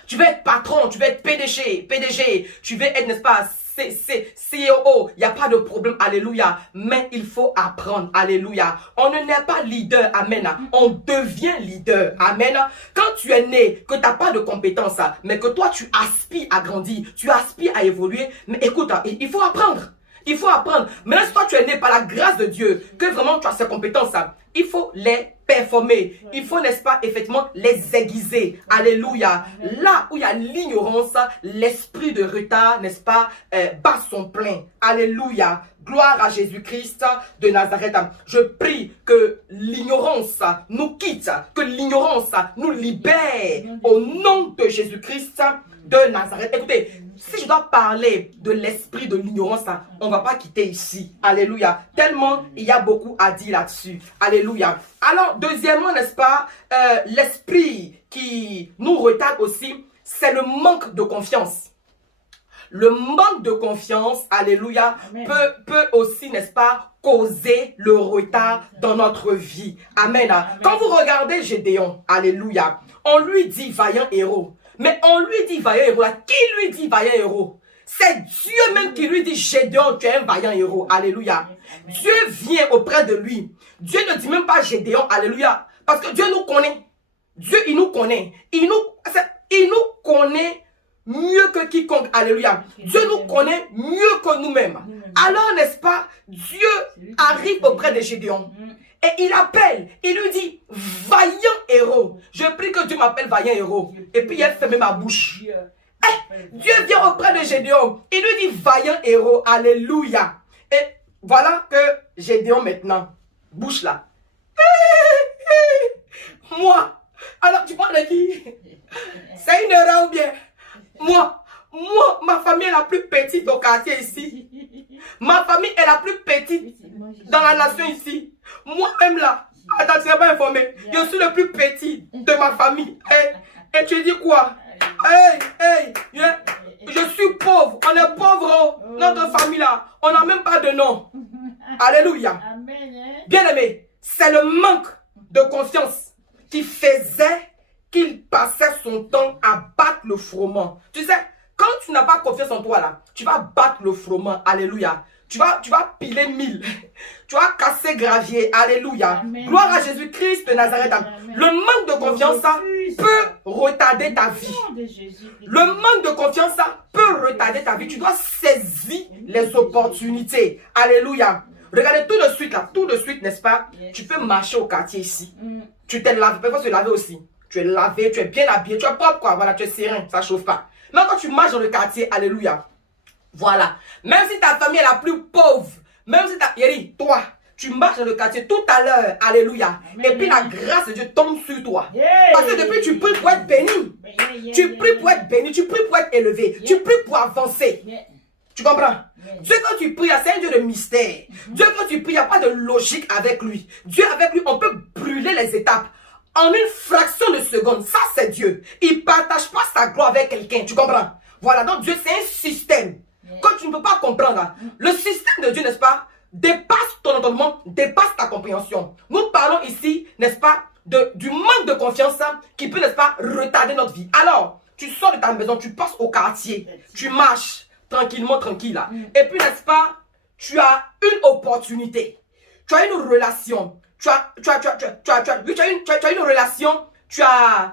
Tu veux être patron, tu veux être PDG, tu veux être, n'est-ce pas, CEO, il n'y a pas de problème, alléluia. Mais il faut apprendre, alléluia. On ne naît pas leader, amen. On devient leader, amen. Quand tu es né, que tu n'as pas de compétences, mais que toi tu aspires à grandir, tu aspires à évoluer, mais écoute, il faut apprendre. Il faut apprendre. Maintenant, si toi tu es né par la grâce de Dieu, que vraiment tu as ces compétences, il faut les performer. Il faut, n'est-ce pas, effectivement, les aiguiser. Alléluia. Là où il y a l'ignorance, l'esprit de retard, n'est-ce pas, bat son plein. Alléluia. Gloire à Jésus-Christ de Nazareth. Je prie que l'ignorance nous quitte, que l'ignorance nous libère au nom de Jésus-Christ de Nazareth. Écoutez, si je dois parler de l'esprit de l'ignorance, on ne va pas quitter ici. Alléluia. Tellement il y a beaucoup à dire là-dessus. Alléluia. Alors, deuxièmement, n'est-ce pas, l'esprit qui nous retarde aussi, c'est le manque de confiance. Le manque de confiance, alléluia, peut aussi, n'est-ce pas, causer le retard dans notre vie. Amen. Quand vous regardez Gédéon, alléluia, on lui dit vaillant héros. Mais on lui dit vaillant héros. Qui lui dit vaillant héros? C'est Dieu même qui lui dit Gédéon, tu es un vaillant héros. Alléluia. Dieu vient auprès de lui. Dieu ne dit même pas Gédéon, alléluia. Parce que Dieu nous connaît. Dieu, il nous connaît. Il nous connaît mieux que quiconque. Alléluia. Dieu nous connaît mieux que nous-mêmes. Alors, n'est-ce pas, Dieu arrive auprès de Gédéon. Et il appelle, il lui dit, vaillant héros. Je prie que Dieu m'appelle vaillant héros. Et puis il a fermé ma bouche. Dieu vient auprès de Gédéon. Il lui dit, vaillant héros. Alléluia. Et voilà que Gédéon maintenant, bouche là. Moi. Alors tu parles de qui? C'est une erreur ou bien? Moi, ma famille est la plus petite au quartier ici. Ma famille est la plus petite dans la nation ici. Moi-même là, attends, tu n'es pas informé. Je suis le plus petit de ma famille. Et tu dis quoi? Je suis pauvre. On est pauvre. Notre famille là, on n'a même pas de nom. Alléluia. Bien-aimé, c'est le manque de confiance qui faisait qu'il passait son temps à battre le froment. Tu sais, quand tu n'as pas confiance en toi là, tu vas battre le froment. Alléluia. Tu vas piler 1000. Tu vas casser gravier. Alléluia. Amen. Gloire à Jésus-Christ de Nazareth. Amen. Le manque de confiance peut retarder ta vie. Le manque de confiance peut retarder ta vie. Tu dois saisir les opportunités. Alléluia. Regardez tout de suite là, tout de suite, n'est-ce pas? Tu peux marcher au quartier ici. Tu t'es lavé, il faut se laver aussi. Tu es lavé, tu es bien habillé, tu es propre quoi. Voilà, tu es serein, ça ne chauffe pas. Mais quand tu marches dans le quartier, alléluia. Voilà. Même si ta famille est la plus pauvre, même si toi, tu marches dans le quartier tout à l'heure, alléluia. Amen. Et puis la grâce de Dieu tombe sur toi. Parce que depuis tu pries pour être béni. Tu pries pour être béni, tu pries pour être élevé, tu pries pour avancer. Tu comprends? Dieu quand tu pries, c'est un Dieu de mystère. Dieu quand tu pries, il n'y a pas de logique avec lui. Dieu avec lui, on peut brûler les étapes. En une fraction de seconde, ça c'est Dieu. Il ne partage pas sa gloire avec quelqu'un, tu comprends? Voilà, donc Dieu c'est un système que tu ne peux pas comprendre. Le système de Dieu, n'est-ce pas, dépasse ton entendement, dépasse ta compréhension. Nous parlons ici, n'est-ce pas, du manque de confiance qui peut, n'est-ce pas, retarder notre vie. Alors, tu sors de ta maison, tu passes au quartier, tu marches tranquillement, tranquille. Et puis, n'est-ce pas, tu as une opportunité, tu as une relation. Tu as une relation,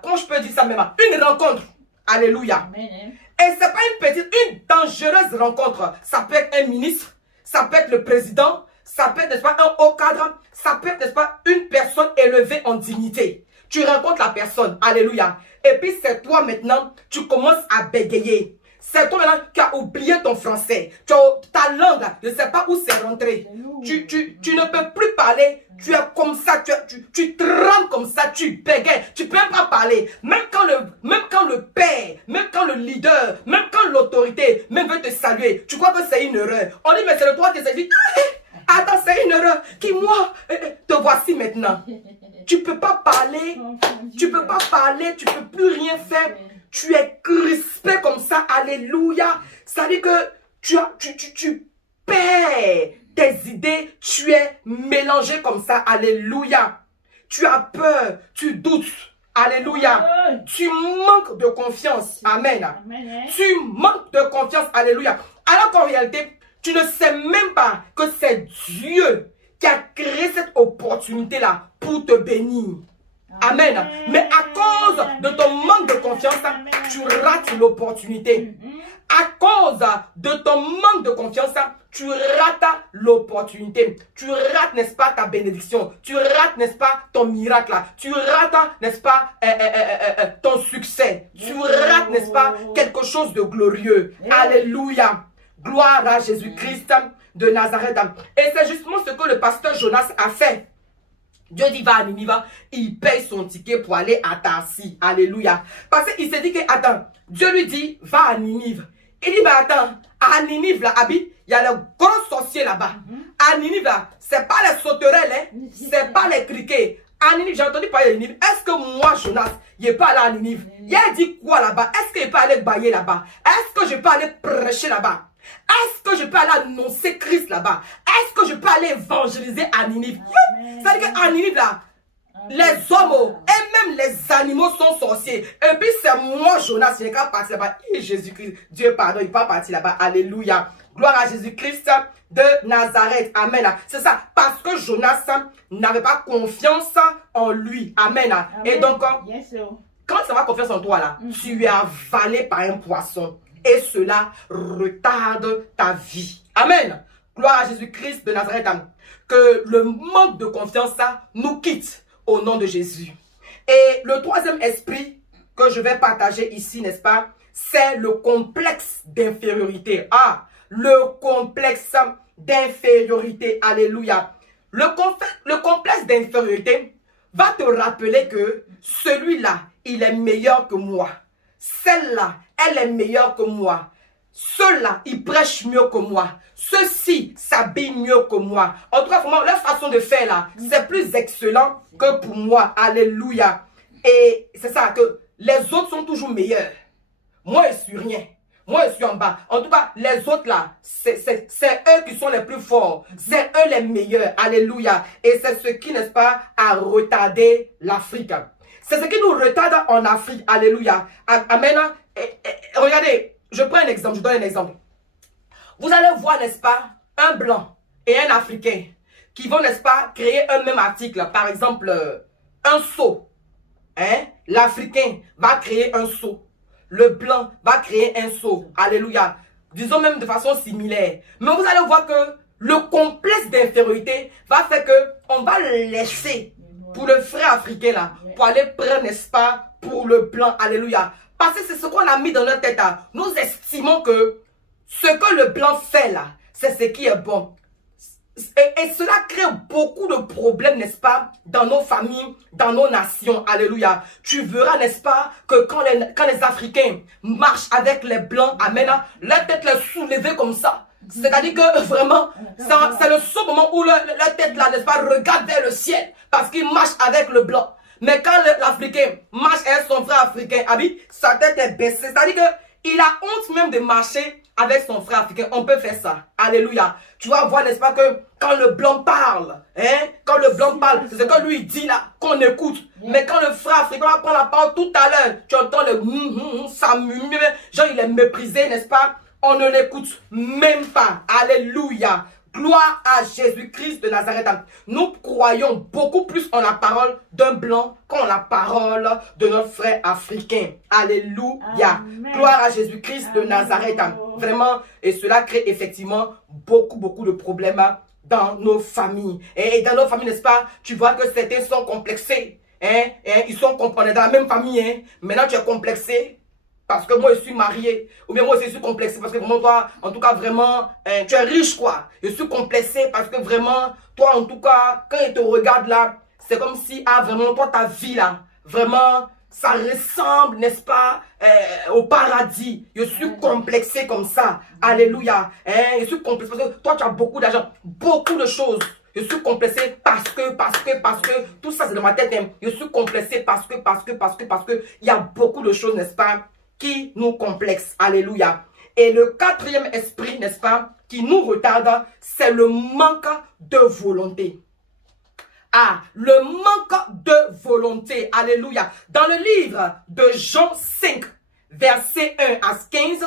comment je peux dire ça même, une rencontre. Alléluia. Amen. Et ce n'est pas une petite, une dangereuse rencontre. Ça peut être un ministre, ça peut être le président, ça peut être, n'est-ce pas, un haut cadre, ça peut être, n'est-ce pas, une personne élevée en dignité. Tu rencontres la personne, alléluia. Et puis c'est toi maintenant, tu commences à bégayer. C'est toi maintenant qui as oublié ton français. Ta langue, je ne sais pas où c'est rentré. Tu ne peux plus parler. Tu es comme ça, tu trembles comme ça, tu bégayes. Tu ne peux même pas parler. Même quand le père, même quand le leader, même quand l'autorité, même veut te saluer, tu crois que c'est une erreur. On dit, mais c'est le toi qui s'est dit, attends, c'est une erreur. Qui moi, te voici maintenant. Tu ne peux pas parler. Tu ne peux pas parler, tu ne peux plus rien faire. Tu es crispé comme ça, alléluia. Ça dit que tu perds tes idées, tu es mélangé comme ça, alléluia. Tu as peur, tu doutes, alléluia. Tu manques de confiance, amen. Tu manques de confiance, alléluia. Alors qu'en réalité, tu ne sais même pas que c'est Dieu qui a créé cette opportunité-là pour te bénir. Amen. Mais à cause de ton manque de confiance, tu rates l'opportunité. À cause de ton manque de confiance, tu rates l'opportunité. Tu rates, n'est-ce pas, ta bénédiction. Tu rates, n'est-ce pas, ton miracle. Tu rates, n'est-ce pas, ton succès. Tu rates, n'est-ce pas, quelque chose de glorieux. Alléluia. Gloire à Jésus-Christ de Nazareth. Et c'est justement ce que le pasteur Jonas a fait. Dieu dit va à Ninive, il paye son ticket pour aller à Tarsis. Alléluia. Parce qu'il s'est dit que, attends, Dieu lui dit va à Ninive. Il dit, mais attends, à Ninive, là, il y a le gros sorcier là-bas. À Ninive, là, c'est pas les sauterelles, hein, c'est pas les criquets. À Ninive, j'ai entendu parler de Ninive. Est-ce que moi, Jonas, je n'ai pas allé à Ninive? Il a dit quoi là-bas? Est-ce que je peux aller bailler là-bas? Est-ce que je peux aller prêcher là-bas? Est-ce que je peux aller annoncer Christ là-bas? Est-ce que je peux aller évangéliser à Ninive? C'est-à-dire qu'à Ninive, là, les hommes et même les animaux sont sorciers. Et puis c'est moi, Jonas, je n'ai qu'à partir là-bas. Et Jésus-Christ, Dieu pardon, il n'est pas parti là-bas. Alléluia. Gloire à Jésus-Christ de Nazareth. Amen. C'est ça. Parce que Jonas n'avait pas confiance en lui. Amen. Amen. Et donc, quand tu n'as pas confiance en toi, là, tu es avalé par un poisson. Et cela retarde ta vie. Amen. Gloire à Jésus-Christ de Nazareth. Que le manque de confiance nous quitte au nom de Jésus. Et le troisième esprit que je vais partager ici, n'est-ce pas, c'est le complexe d'infériorité. Ah, le complexe d'infériorité. Alléluia. Le complexe d'infériorité va te rappeler que celui-là, il est meilleur que moi. Celle-là, elle est meilleure que moi. Ceux-là, ils prêchent mieux que moi. Ceux-ci s'habillent mieux que moi. En tout cas, vraiment, leur façon de faire là, c'est plus excellent que pour moi. Alléluia. Et c'est ça, que les autres sont toujours meilleurs. Moi, je suis rien. Moi, je suis en bas. En tout cas, les autres là, c'est eux qui sont les plus forts. C'est eux les meilleurs. Alléluia. Et c'est ce qui, n'est-ce pas, a retardé l'Afrique. C'est ce qui nous retarde en Afrique. Alléluia. Amen. Et regardez, je prends un exemple, je donne un exemple. Vous allez voir, n'est-ce pas, un blanc et un africain qui vont, n'est-ce pas, créer un même article. Par exemple, un seau. Hein? L'Africain va créer un seau. Le blanc va créer un seau. Alléluia. Disons même de façon similaire. Mais vous allez voir que le complexe d'infériorité va faire que on va le laisser pour le frère africain là, pour aller prendre, n'est-ce pas, pour le blanc. Alléluia. Parce que c'est ce qu'on a mis dans notre tête là. Nous estimons que ce que le blanc fait là, c'est ce qui est bon. Et cela crée beaucoup de problèmes, n'est-ce pas, dans nos familles, dans nos nations. Alléluia. Tu verras, n'est-ce pas, que quand les Africains marchent avec les Blancs, amen, leur tête est soulevée comme ça. C'est-à-dire que vraiment, c'est le seul moment où leur tête là, n'est-ce pas, regarde vers le ciel. Parce qu'ils marchent avec le Blanc. Mais quand l'Africain marche avec son frère africain, sa tête est baissée. C'est-à-dire qu'il a honte même de marcher avec son frère africain. On peut faire ça. Alléluia. Tu vas voir, n'est-ce pas, que quand le blanc parle, hein, quand le blanc parle, c'est ce que lui dit là, qu'on écoute. Mais quand le frère africain va prendre la parole tout à l'heure, tu entends le ça murmure, genre il est méprisé, n'est-ce pas? On ne l'écoute même pas. Alléluia. Gloire à Jésus-Christ de Nazareth. Nous croyons beaucoup plus en la parole d'un blanc qu'en la parole de notre frère africain. Alléluia. Amen. Gloire à Jésus-Christ de Nazareth. Vraiment, et cela crée effectivement beaucoup de problèmes dans nos familles. Et dans nos familles, n'est-ce pas, tu vois que certains sont complexés. Ils sont dans la même famille. Maintenant, tu es complexé. parce que moi je suis marié, ou bien moi aussi je suis complexé parce que vraiment toi, en tout cas vraiment, tu es riche quoi. Je suis complexé parce que vraiment, toi en tout cas, quand il te regarde là, c'est comme si, ah vraiment, toi ta vie là, vraiment, ça ressemble, n'est-ce pas, au paradis. Je suis complexé comme ça, alléluia. Je suis complexé parce que toi tu as beaucoup d'argent, beaucoup de choses. Je suis complexé parce que, tout ça c'est dans ma tête. Hein. Je suis complexé parce que, il y a beaucoup de choses, n'est-ce pas, qui nous complexent. Alléluia. Et le quatrième esprit, n'est-ce pas, qui nous retarde, c'est le manque de volonté. Ah, le manque de volonté. Alléluia. Dans le livre de Jean 5, verset 1 à 15,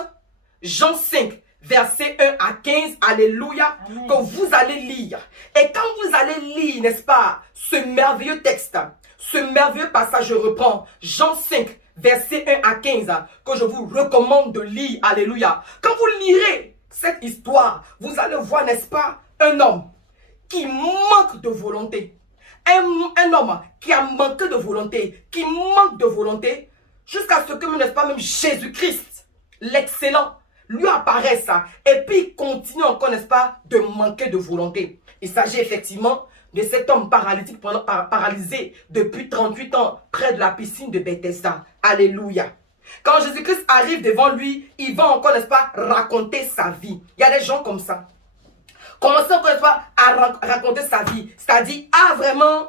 Jean 5, verset 1 à 15, alléluia, amen, que vous allez lire. Et quand vous allez lire, n'est-ce pas, ce merveilleux texte, ce merveilleux passage, je reprends, Jean 5, verset 1 à 15, que je vous recommande de lire, alléluia. Quand vous lirez cette histoire, vous allez voir, n'est-ce pas, un homme qui manque de volonté. Un homme qui a manqué de volonté, qui manque de volonté, jusqu'à ce que, n'est-ce pas, même Jésus-Christ, l'excellent, lui apparaisse et puis il continue encore, n'est-ce pas, de manquer de volonté. Il s'agit effectivement de cet homme paralytique, paralysé depuis 38 ans près de la piscine de Bethesda. Alléluia. Quand Jésus-Christ arrive devant lui, il va encore, n'est-ce pas, raconter sa vie. Il y a des gens comme ça. Commencez encore une fois à raconter sa vie. C'est-à-dire, ah vraiment,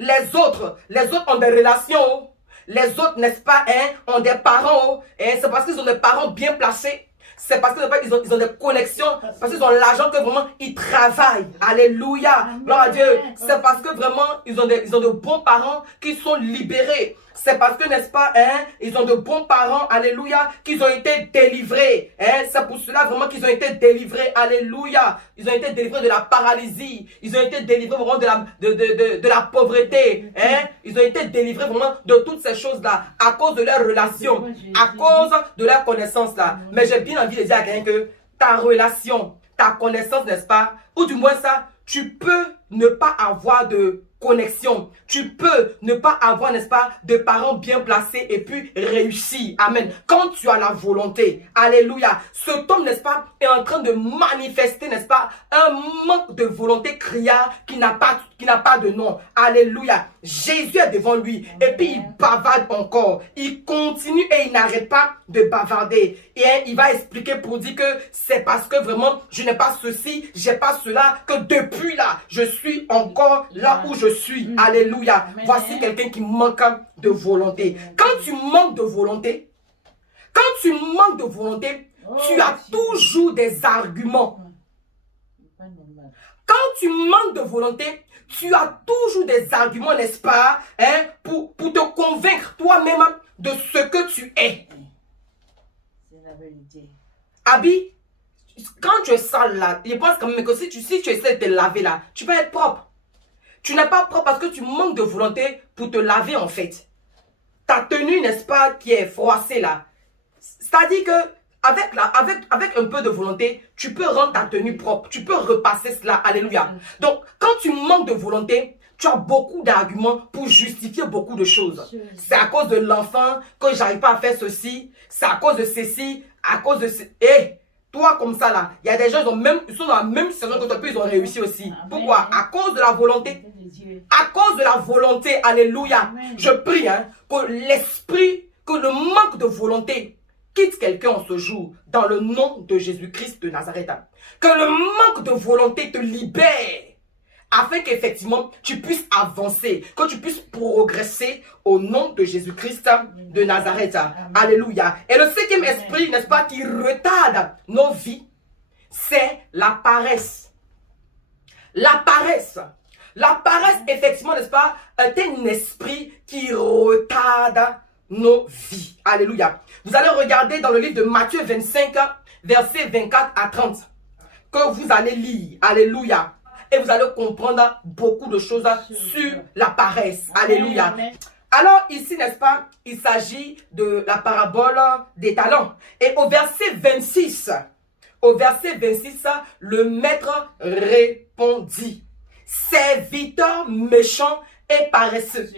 les autres ont des relations. Les autres, n'est-ce pas, hein, ont des parents. C'est parce qu'ils ont des parents bien placés. C'est parce qu'ils ont des connexions. Parce qu'ils ont l'argent que vraiment, ils travaillent. Alléluia. Gloire à Dieu. C'est parce que vraiment, ils ont de bons parents qui sont libérés. C'est parce que, n'est-ce pas, hein, ils ont de bons parents, alléluia, qu'ils ont été délivrés. Hein, c'est pour cela vraiment qu'ils ont été délivrés, alléluia. Ils ont été délivrés de la paralysie. Ils ont été délivrés vraiment de la pauvreté. Hein, ils ont été délivrés vraiment de toutes ces choses-là à cause de leur relation, à cause de leur connaissance-là. Mais j'ai bien envie de dire à quelqu'un que ta relation, ta connaissance, n'est-ce pas, ou du moins ça, tu peux ne pas avoir de connexion. Tu peux ne pas avoir, n'est-ce pas, de parents bien placés et puis réussir. Amen. Quand tu as la volonté, alléluia, cet homme, n'est-ce pas, est en train de manifester, n'est-ce pas, un manque de volonté criard qui n'a pas de nom. Alléluia. Jésus est devant lui et puis il bavarde encore. Il continue et il n'arrête pas de bavarder. Et il va expliquer pour dire que c'est parce que vraiment je n'ai pas ceci, j'ai pas cela, que depuis là, je suis encore là où je suis. Alléluia. Voici quelqu'un qui manque de volonté. Quand tu manques de volonté, tu as toujours des arguments. Quand tu manques de volonté, tu as toujours des arguments, n'est-ce pas, hein, pour te convaincre toi-même de ce que tu es. C'est la vérité. Abi, quand tu es sale là, je pense quand même que si tu essaies de te laver là, tu vas être propre. Tu n'es pas propre parce que tu manques de volonté pour te laver en fait. Ta tenue, n'est-ce pas, qui est froissée là. C'est-à-dire que avec un peu de volonté, tu peux rendre ta tenue propre. Tu peux repasser cela. Alléluia. Donc, quand tu manques de volonté, tu as beaucoup d'arguments pour justifier beaucoup de choses. C'est à cause de l'enfant que j'arrive pas à faire ceci. C'est à cause de ceci. À cause de ce... Toi comme ça là, il y a des gens ils sont dans la même saison que toi, puis ils ont réussi aussi. Amen. Pourquoi? À cause de la volonté. À cause de la volonté. Alléluia. Amen. Je prie hein, que le manque de volonté quitte quelqu'un en ce jour dans le nom de Jésus-Christ de Nazareth. Que le manque de volonté te libère afin qu'effectivement tu puisses avancer, que tu puisses progresser au nom de Jésus-Christ de Nazareth. Amen. Alléluia. Et le cinquième esprit, n'est-ce pas, qui retarde nos vies, c'est la paresse. La paresse. La paresse, effectivement, n'est-ce pas, est un esprit qui retarde nos vies. Alléluia. Vous allez regarder dans le livre de Matthieu 25, versets 24 à 30, que vous allez lire. Alléluia. Et vous allez comprendre beaucoup de choses sur la paresse. Alléluia. Amen. Alors ici, n'est-ce pas, il s'agit de la parabole des talents. Et au verset 26, le maître répondit: serviteur méchant et paresseux.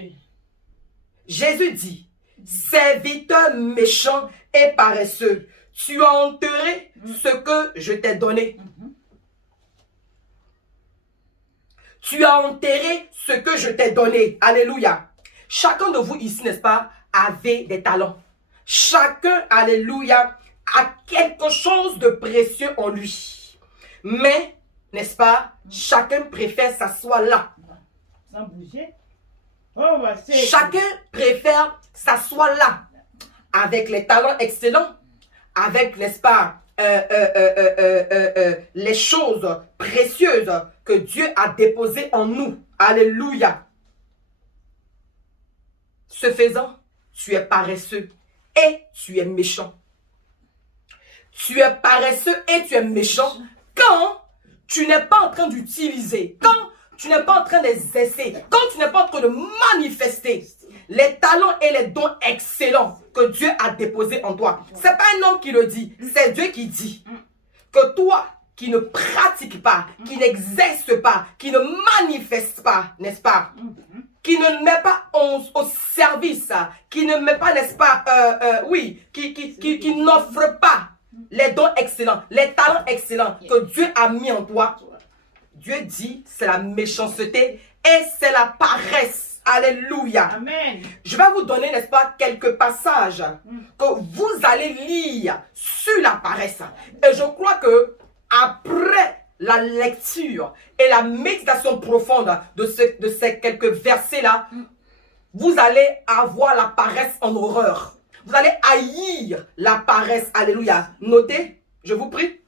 Jésus dit: serviteur méchant et paresseux. Tu as enterré ce que je t'ai donné. Tu as enterré ce que je t'ai donné. Alléluia. Chacun de vous ici, n'est-ce pas, avait des talents. Chacun, alléluia, a quelque chose de précieux en lui. Mais, n'est-ce pas, chacun préfère s'asseoir là. Sans bouger. Chacun préfère s'asseoir là. Avec les talents excellents. Avec, n'est-ce pas, les choses précieuses que Dieu a déposées en nous. Alléluia. Ce faisant, tu es paresseux et tu es méchant. Tu es paresseux et tu es méchant quand tu n'es pas en train d'utiliser, quand tu n'es pas en train d'exercer, quand tu n'es pas en train de manifester les talents et les dons excellents que Dieu a déposés en toi. Ce n'est pas un homme qui le dit, c'est Dieu qui dit que toi qui ne pratiques pas, qui n'exerce pas, qui ne manifeste pas, n'est-ce pas, qui ne met pas au service, qui ne met pas, n'est-ce pas, qui n'offre pas les dons excellents, les talents excellents que Dieu a mis en toi. Dieu dit, c'est la méchanceté et c'est la paresse. Alléluia. Amen. Je vais vous donner, n'est-ce pas, quelques passages que vous allez lire sur la paresse. Et je crois que après la lecture et la méditation profonde de ces quelques versets-là, vous allez avoir la paresse en horreur. Vous allez haïr la paresse. Alléluia. Notez, je vous prie.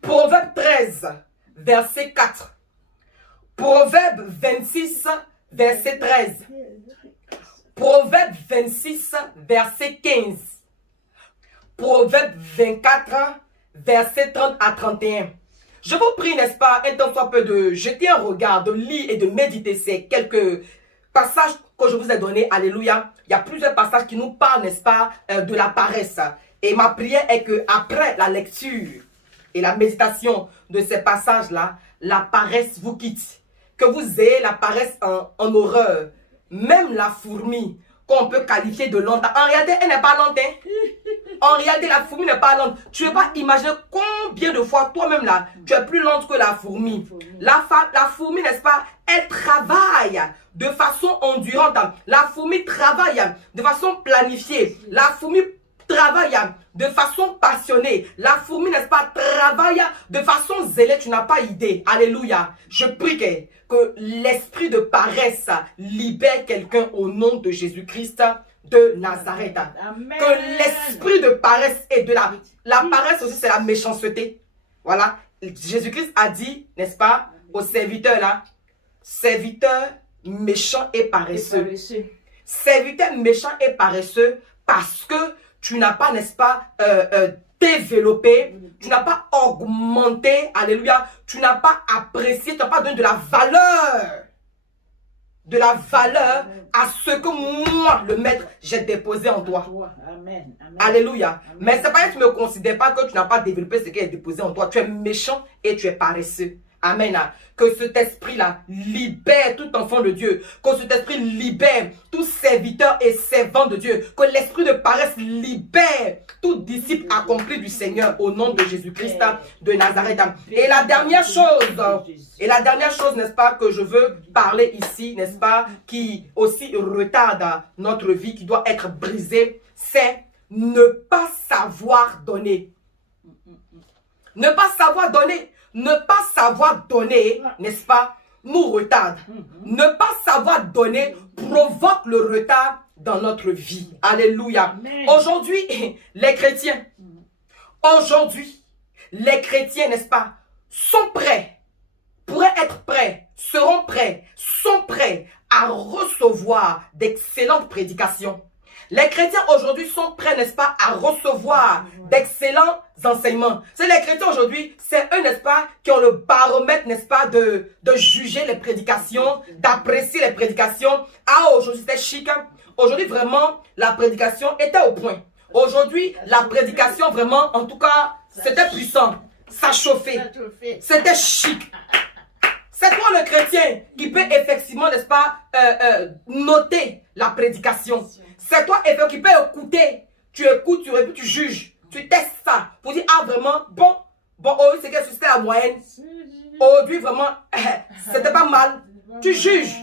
Proverbe 13, verset 4. Proverbe 26, verset 13. Proverbe 26, verset 15. Proverbe 24, verset 30 à 31. Je vous prie, n'est-ce pas, un temps soit peu de jeter un regard, de lire et de méditer ces quelques passages que je vous ai donnés. Alléluia. Il y a plusieurs passages qui nous parlent, n'est-ce pas, de la paresse. Et ma prière est que après la lecture et la méditation de ces passages-là, la paresse vous quitte. Que vous ayez la paresse en horreur. Même la fourmi, qu'on peut qualifier de lente. En réalité, elle n'est pas lente. En réalité, la fourmi n'est pas lente. Tu ne peux pas imaginer combien de fois, toi-même là, tu es plus lente que la fourmi. La fourmi, n'est-ce pas, elle travaille de façon endurante. La fourmi travaille de façon planifiée. La fourmi travaille de façon passionnée. La fourmi, n'est-ce pas, travaille de façon zélée. Tu n'as pas idée. Alléluia. Je prie que l'esprit de paresse libère quelqu'un au nom de Jésus-Christ de Nazareth. Amen. Que l'esprit de paresse et de la paresse aussi, c'est la méchanceté. Voilà. Jésus-Christ a dit, n'est-ce pas, aux serviteurs là, serviteurs méchants et paresseux. Serviteurs méchants et paresseux parce que tu n'as pas, n'est-ce pas, développé, tu n'as pas augmenté, alléluia, tu n'as pas apprécié, tu n'as pas donné de la valeur à ce que moi, le maître, j'ai déposé en toi. Amen. Amen. Alléluia. Amen. Mais c'est pas que tu ne me considères pas que tu n'as pas développé ce qui est déposé en toi. Tu es méchant et tu es paresseux. Amen. Que cet esprit-là libère tout enfant de Dieu. Que cet esprit libère tout serviteur et servant de Dieu. Que l'esprit de paresse libère tout disciple accompli du Seigneur au nom de Jésus-Christ de Nazareth. Et la dernière chose, n'est-ce pas, que je veux parler ici, n'est-ce pas, qui aussi retarde notre vie, qui doit être brisée, c'est ne pas savoir donner. Ne pas savoir donner. Ne pas savoir donner, n'est-ce pas, nous retarde. Ne pas savoir donner provoque le retard dans notre vie. Alléluia. Aujourd'hui, les chrétiens, n'est-ce pas, sont prêts, pourraient être prêts, seront prêts, sont prêts à recevoir d'excellentes prédications. Les chrétiens aujourd'hui sont prêts, n'est-ce pas, à recevoir d'excellents enseignements. C'est les chrétiens aujourd'hui, c'est eux, n'est-ce pas, qui ont le baromètre, n'est-ce pas, de juger les prédications, d'apprécier les prédications. Ah, aujourd'hui, c'était chic. Hein? Aujourd'hui, vraiment, la prédication était au point. Aujourd'hui, la prédication, vraiment, en tout cas, c'était puissant. Ça chauffait. C'était chic. C'est toi le chrétien qui peut effectivement, n'est-ce pas, noter la prédication. C'est toi effectivement qui peut écouter. Tu écoutes, tu réponds, tu juges. Tu testes ça pour dire, ah vraiment, bon, oh, c'est que c'était la moyenne. Aujourd'hui, vraiment, c'était pas mal. Tu juges,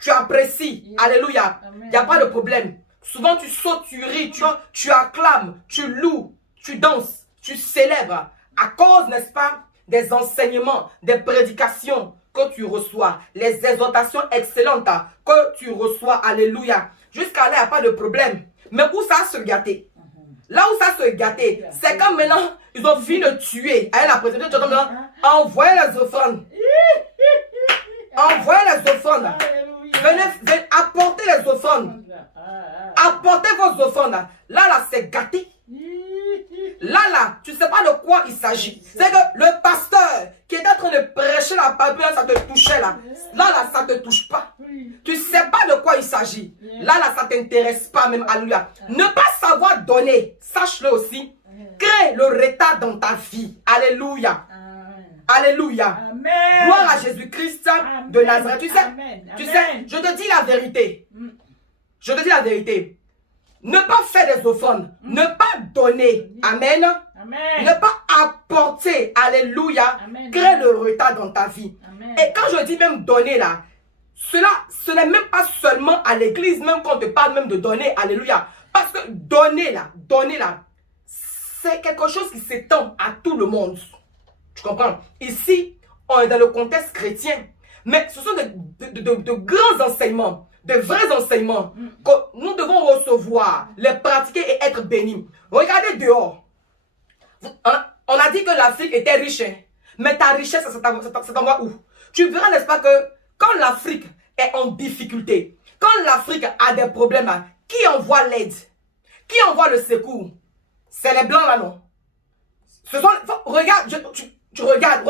tu apprécies. Alléluia. Il n'y a pas de problème. Souvent, tu sautes, tu ris, tu acclames, tu loues, tu danses, tu célèbres. À cause, n'est-ce pas, des enseignements, des prédications que tu reçois, les exhortations excellentes que tu reçois. Alléluia. Jusqu'à là, il n'y a pas de problème. Mais où ça se gâter? Là où ça se gâter, c'est quand maintenant, ils ont fini de tuer. Avec la prédication, tu entends envoyez les offrandes. Envoyez les offrandes. Venez apporter les offrandes. Apportez vos offrandes. Là, c'est gâté. Là, tu ne sais pas de quoi il s'agit. C'est que le pasteur qui est en train de prêcher la parole, ça te touchait là. Là, ça ne te touche pas. Tu ne sais pas de quoi il s'agit. Là, ça ne t'intéresse pas même. Alléluia. Ne pas savoir donner, sache-le aussi, crée le retard dans ta vie. Alléluia. Alléluia. Amen. Gloire à Jésus-Christ de Nazareth. Tu sais, je te dis la vérité. Je te dis la vérité. Ne pas faire des offrandes. Ne pas donner. Amen. Amen. Ne pas apporter. Alléluia. Amen. Crée le retard dans ta vie. Amen. Et quand je dis même donner là, ce n'est même pas seulement à l'église, même quand on te parle même de donner. Alléluia. Parce que donner là, c'est quelque chose qui s'étend à tout le monde. Tu comprends? Ici, on est dans le contexte chrétien. Mais ce sont de grands enseignements, de vrais enseignements que nous devons recevoir, les pratiquer et être bénis. Regardez dehors. On a dit que l'Afrique était riche. Hein? Mais ta richesse, ça t'envoie où? Tu verras, n'est-ce pas, que quand l'Afrique est en difficulté, quand l'Afrique a des problèmes, qui envoie l'aide? Qui envoie le secours? C'est les Blancs là, non? Regarde, tu regardes.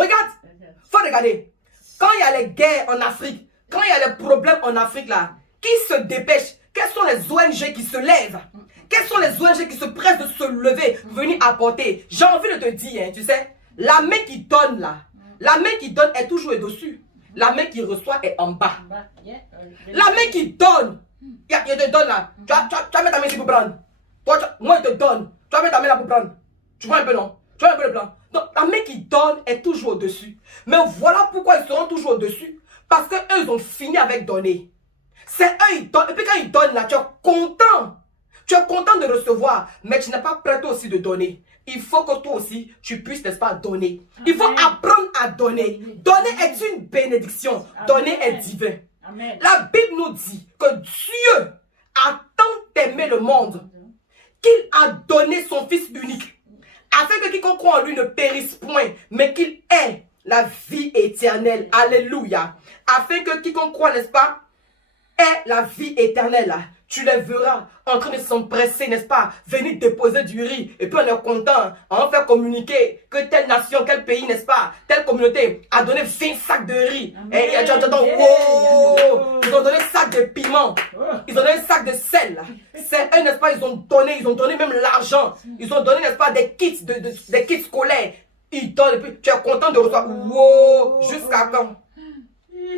Faut regarder. Quand il y a les guerres en Afrique, quand il y a les problèmes en Afrique là, qui se dépêche? Quelles sont les ONG qui se lèvent? Quelles sont les ONG qui se pressent de se lever, venir apporter? J'ai envie de te dire, hein, tu sais, la main qui donne là, la main qui donne est toujours au-dessus. La main qui reçoit est en bas. La main qui donne, il te donne là. Tu vas mettre ta main ici pour prendre. Moi, je te donne. Tu vas mettre ta main là pour prendre. Tu vois un peu, non? Tu vois un peu le plan? Donc, la main qui donne est toujours au-dessus. Mais voilà pourquoi ils seront toujours au-dessus. Parce qu'eux, ils ont fini avec donner. C'est eux, ils donnent. Et puis quand ils donnent là, tu es content. Tu es content de recevoir. Mais tu n'es pas prêt toi aussi de donner. Il faut que toi aussi, tu puisses, n'est-ce pas, donner. Il faut apprendre à donner. Donner est une bénédiction. Donner est divin. Amen. La Bible nous dit que Dieu a tant aimé le monde qu'il a donné son Fils unique, afin que quiconque croit en lui ne périsse point, mais qu'il ait la vie éternelle. Alléluia. Afin que quiconque croit, n'est-ce pas, ait la vie éternelle. Tu les verras en train de s'empresser, n'est-ce pas, venir déposer du riz. Et puis on est content, on va faire communiquer que telle nation, quel pays, n'est-ce pas, telle communauté a donné 20 sacs de riz. Et tu entends, wow, ils ont donné un sac de piment, ils ont donné un sac de sel. C'est eux, n'est-ce pas, ils ont donné même l'argent. Ils ont donné, n'est-ce pas, des kits, des kits scolaires. Ils donnent, et puis tu es content de recevoir. Wow, jusqu'à quand?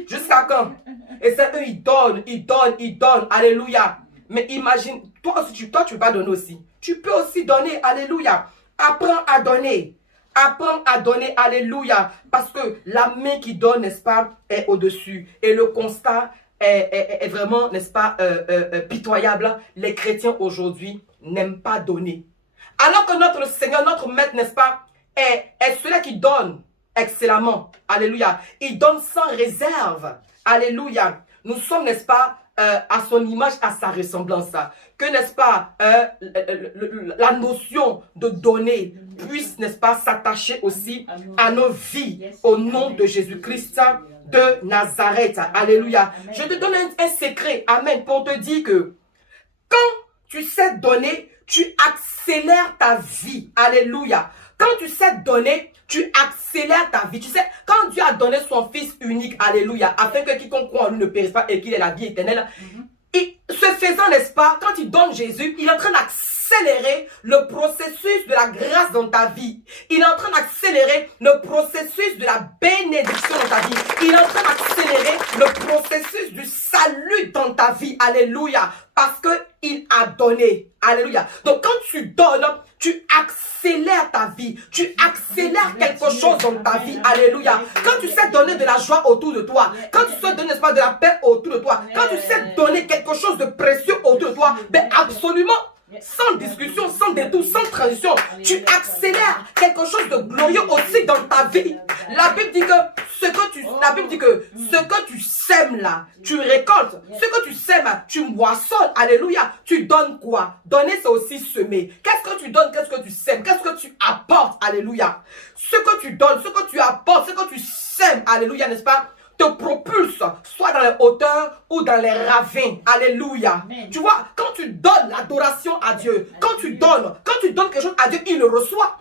Jusqu'à quand? Et c'est eux, ils donnent. Alléluia. Mais imagine, toi aussi, tu peux pas donner aussi. Tu peux aussi donner. Alléluia. Apprends à donner. Apprends à donner. Alléluia. Parce que la main qui donne, n'est-ce pas, est au-dessus. Et le constat est vraiment, n'est-ce pas, pitoyable. Les chrétiens aujourd'hui n'aiment pas donner. Alors que notre Seigneur, notre Maître, n'est-ce pas, est celui qui donne excellemment. Alléluia. Il donne sans réserve. Alléluia. Nous sommes, n'est-ce pas, à son image, à sa ressemblance. Que, n'est-ce pas, la notion de donner puisse, n'est-ce pas, s'attacher aussi à nos vies. Au nom de Jésus-Christ de Nazareth. Alléluia. Je te donne un secret. Amen. Pour te dire que quand tu sais donner, tu accélères ta vie. Alléluia. Quand tu sais donner, tu accélères ta vie. Tu sais, quand Dieu a donné son Fils unique, alléluia, afin que quiconque croit en lui ne périsse pas et qu'il ait la vie éternelle, et ce faisant, n'est-ce pas, quand il donne Jésus, il est en train d'accélérer d'accélérer le processus de la grâce dans ta vie. Il est en train d'accélérer le processus de la bénédiction dans ta vie. Il est en train d'accélérer le processus du salut dans ta vie. Alléluia. Parce qu'il a donné. Alléluia. Donc quand tu donnes, tu accélères ta vie. Tu accélères quelque chose dans ta vie. Alléluia. Quand tu sais donner de la joie autour de toi, quand tu sais donner, n'est-ce pas, de la paix autour de toi, quand tu sais donner quelque chose de précieux autour de toi, ben absolument, sans discussion, sans détour, sans transition, tu accélères quelque chose de glorieux aussi dans ta vie. La Bible dit que ce que tu sèmes là, tu récoltes. Ce que tu sèmes, tu moissonnes. Alléluia. Tu donnes quoi? Donner, c'est aussi semer. Qu'est-ce que tu donnes? Qu'est-ce que tu sèmes? Qu'est-ce que tu apportes? Alléluia. Ce que tu donnes, ce que tu apportes, ce que tu sèmes, alléluia, n'est-ce pas, te propulse, soit dans les hauteurs ou dans les ravins. Alléluia. Amen. Tu vois, quand tu donnes l'adoration à Dieu, quand tu donnes quelque chose à Dieu, il le reçoit.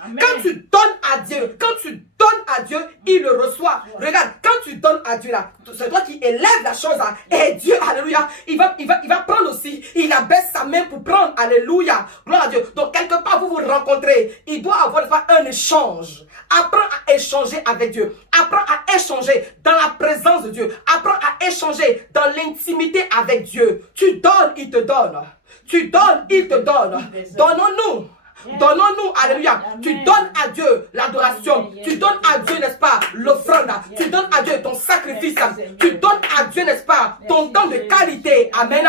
Amen. Quand tu donnes à Dieu, il le reçoit. Regarde, quand tu donnes à Dieu là, c'est toi qui élèves la chose là. Et Dieu, alléluia, il va prendre aussi. Il abaisse sa main pour prendre. Alléluia. Gloire à Dieu. Donc quelque part vous vous rencontrez. Il doit avoir un échange. Apprends à échanger avec Dieu. Apprends à échanger dans la présence de Dieu. Apprends à échanger dans l'intimité avec Dieu. Tu donnes, il te donne. Tu donnes, il te donne. Donnons-nous. Donnons-nous, alléluia. Tu donnes à Dieu l'adoration. Tu donnes à Dieu, n'est-ce pas, l'offrande. Tu donnes à Dieu ton sacrifice. Tu donnes à Dieu, n'est-ce pas, ton temps de qualité. Amen.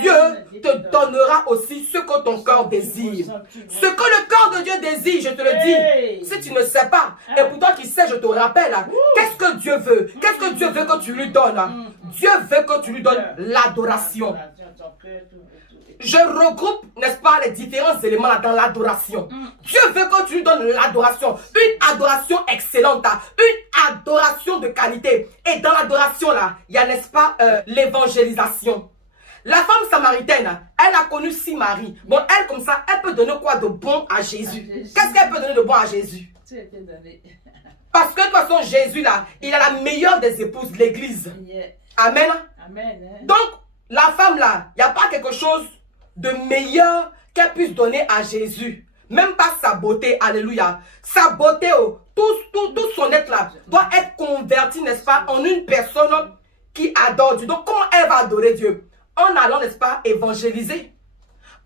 Dieu te donnera aussi ce que ton cœur désire. Ce que le cœur de Dieu désire, je te le dis. Si tu ne sais pas, et pour toi qui sais, je te rappelle, qu'est-ce que Dieu veut? Qu'est-ce que Dieu veut que tu lui donnes? Dieu veut que tu lui donnes l'adoration. Je regroupe, n'est-ce pas, les différents éléments là dans l'adoration. Dieu veut que tu lui donnes l'adoration. Une adoration excellente. Une adoration de qualité. Et dans l'adoration là, il y a, n'est-ce pas, l'évangélisation. La femme samaritaine, elle a connu 6 maris. Bon, elle, comme ça, elle peut donner quoi de bon à Jésus? Qu'est-ce qu'elle peut donner de bon à Jésus? Parce que de toute façon, Jésus là, il a la meilleure des épouses de l'église. Amen. Donc, la femme là, il n'y a pas quelque chose de meilleur qu'elle puisse donner à Jésus. Même pas sa beauté, alléluia. Sa beauté, tout son être là, doit être converti, n'est-ce pas, en une personne qui adore Dieu. Donc, comment elle va adorer Dieu? En allant, n'est-ce pas, évangéliser.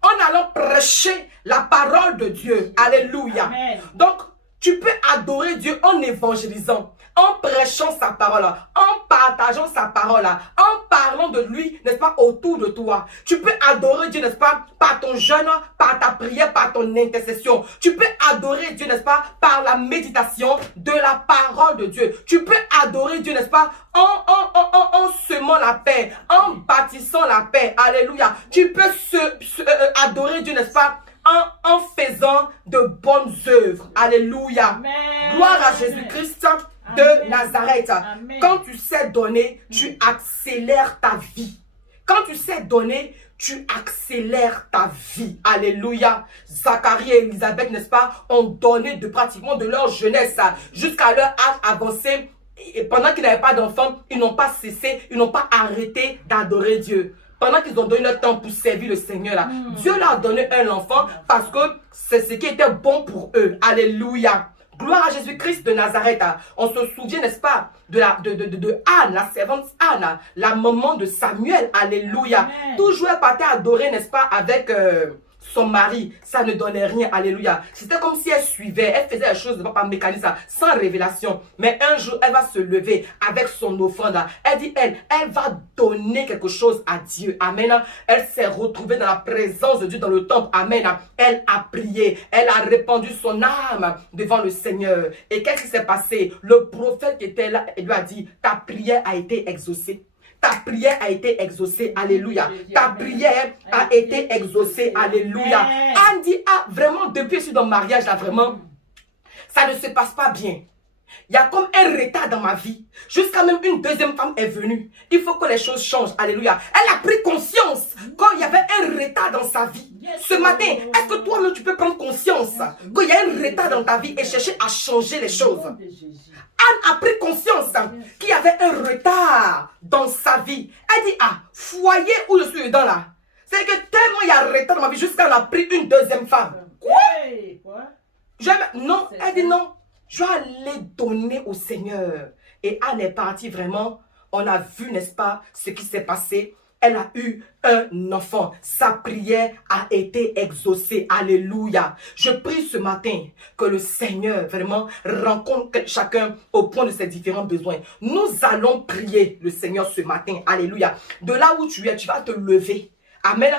En allant prêcher la parole de Dieu. Alléluia. Amen. Donc, tu peux adorer Dieu en évangélisant, en prêchant sa parole, en partageant sa parole, en parlant de lui, n'est-ce pas, autour de toi. Tu peux adorer Dieu, n'est-ce pas, par ton jeûne, par ta prière, par ton intercession. Tu peux adorer Dieu, n'est-ce pas, par la méditation de la parole de Dieu. Tu peux adorer Dieu, n'est-ce pas, en semant la paix, en bâtissant la paix. Alléluia. Tu peux adorer Dieu, n'est-ce pas, en faisant de bonnes œuvres. Alléluia. Amen. Gloire à Jésus-Christ de Nazareth. Amen. Quand tu sais donner, tu accélères ta vie. Quand tu sais donner, tu accélères ta vie. Alléluia. Zacharie et Élisabeth, n'est-ce pas, ont donné pratiquement de leur jeunesse jusqu'à leur âge avancé. Et pendant qu'ils n'avaient pas d'enfants, ils n'ont pas cessé, ils n'ont pas arrêté d'adorer Dieu. Pendant qu'ils ont donné leur temps pour servir le Seigneur là, Dieu leur a donné un enfant parce que c'est ce qui était bon pour eux. Alléluia. Gloire à Jésus-Christ de Nazareth. On se souvient, n'est-ce pas, de Anne, la servante Anne, la maman de Samuel. Alléluia. Amen. Toujours elle partait adorer, n'est-ce pas, avec son mari. Ça ne donnait rien. Alléluia. C'était comme si elle suivait, elle faisait les choses par mécanisme, sans révélation. Mais un jour, elle va se lever avec son offrande. Elle dit, elle va donner quelque chose à Dieu. Amen. Elle s'est retrouvée dans la présence de Dieu dans le temple. Amen. Elle a prié. Elle a répandu son âme devant le Seigneur. Et qu'est-ce qui s'est passé? Le prophète qui était là, il lui a dit, ta prière a été exaucée. Ta prière a été exaucée, alléluia. Ta prière a été exaucée, alléluia. Anne dit, ah, vraiment, depuis que je suis dans le mariage, là, vraiment, ça ne se passe pas bien. Il y a comme un retard dans ma vie. Jusqu'à même une deuxième femme est venue. Il faut que les choses changent, alléluia. Elle a pris conscience qu'il y avait un retard dans sa vie. Ce matin, est-ce que toi-même tu peux prendre conscience qu'il y a un retard dans ta vie et chercher à changer les choses? Anne a pris conscience qu'il y avait un retard dans sa vie. Elle dit, ah, foyer où je suis dedans là, C'est que tellement il y a retard dans ma vie jusqu'à a pris une deuxième femme. Hey, quoi? Non, elle dit non. Je vais aller donner au Seigneur. Et Anne est partie vraiment. On a vu, n'est-ce pas, ce qui s'est passé. Elle a eu un enfant. Sa prière a été exaucée. Alléluia. Je prie ce matin que le Seigneur vraiment rencontre chacun au point de ses différents besoins. Nous allons prier le Seigneur ce matin. Alléluia. De là où tu es, tu vas te lever. Amen.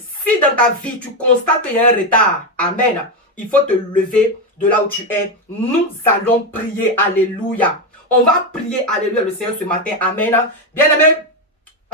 Si dans ta vie, tu constates qu'il y a un retard. Amen. Il faut te lever de là où tu es. Nous allons prier. Alléluia. On va prier. Alléluia le Seigneur ce matin. Amen. Bien-aimé.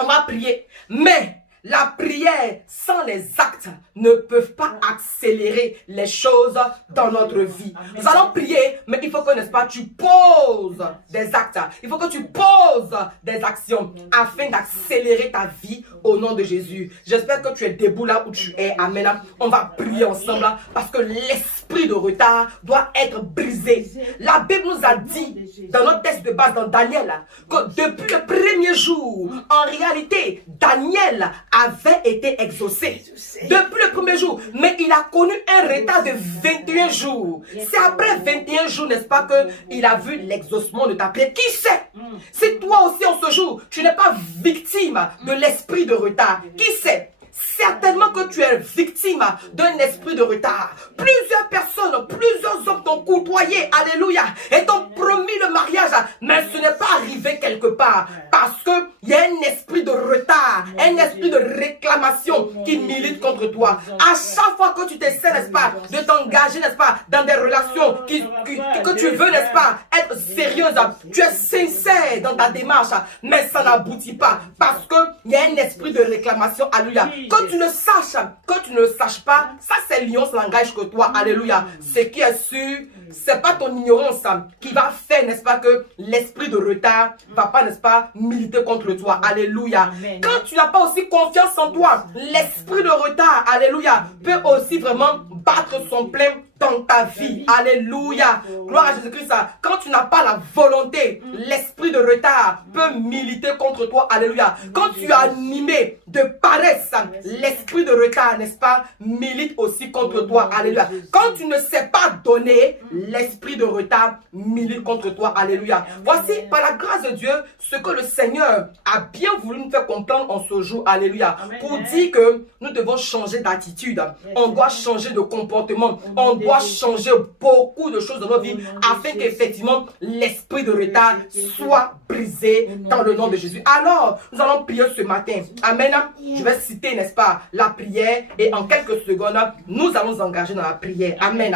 On va prier, mais la prière sans les actes ne peuvent pas accélérer les choses dans notre vie. Nous allons prier, mais il faut que, n'est-ce pas, tu poses des actes. Il faut que tu poses des actions afin d'accélérer ta vie au nom de Jésus. J'espère que tu es debout là où tu es. Amen. On va prier ensemble parce que l'esprit de retard doit être brisé. La Bible nous a dit dans notre texte de base dans Daniel que depuis le premier jour, en réalité, Daniel avait été exaucé. Depuis le premier jour. Mais il a connu un retard de 21 jours. C'est après 21 jours, n'est-ce pas, qu'il a vu l'exaucement de ta prière. Qui sait? Si toi aussi en ce jour, tu n'es pas victime de l'esprit de retard. Qui sait? Certainement que tu es victime d'un esprit de retard. Plusieurs personnes, plusieurs hommes t'ont côtoyé, alléluia, et t'ont promis le mariage, mais ce n'est pas arrivé quelque part, parce qu'il y a un esprit de retard, un esprit de réclamation qui milite contre toi. À chaque fois que tu t'essaies, n'est-ce pas, de t'engager, n'est-ce pas, dans des relations que tu veux, n'est-ce pas, être sérieuse, tu es sincère dans ta démarche, mais ça n'aboutit pas, parce qu'il y a un esprit de réclamation, alléluia. Que tu ne saches pas, ça c'est lion, ça n'engage que toi. Alléluia. Ce qui est sûr, c'est pas ton ignorance qui va faire, n'est-ce pas, que l'esprit de retard va pas, n'est-ce pas, militer contre toi. Alléluia. Quand tu n'as pas aussi confiance en toi, l'esprit de retard, alléluia, peut aussi vraiment battre son plein dans ta vie. Alléluia. Gloire à Jésus-Christ. Quand tu n'as pas la volonté, l'esprit de retard peut militer contre toi. Alléluia. Quand tu es animé de paresse, l'esprit de retard, n'est-ce pas, milite aussi contre toi. Alléluia. Quand tu ne sais pas donner, l'esprit de retard milite contre toi. Alléluia. Voici, par la grâce de Dieu, ce que le Seigneur a bien voulu nous faire comprendre en ce jour. Alléluia. Pour dire que nous devons changer d'attitude. On doit changer de comportement. On doit changer beaucoup de choses dans nos vies afin qu'effectivement l'esprit de retard soit brisé dans le nom de Jésus. Alors, nous allons prier ce matin. Amen. Je vais citer, n'est-ce pas, la prière et en quelques secondes, nous allons nous engager dans la prière. Amen.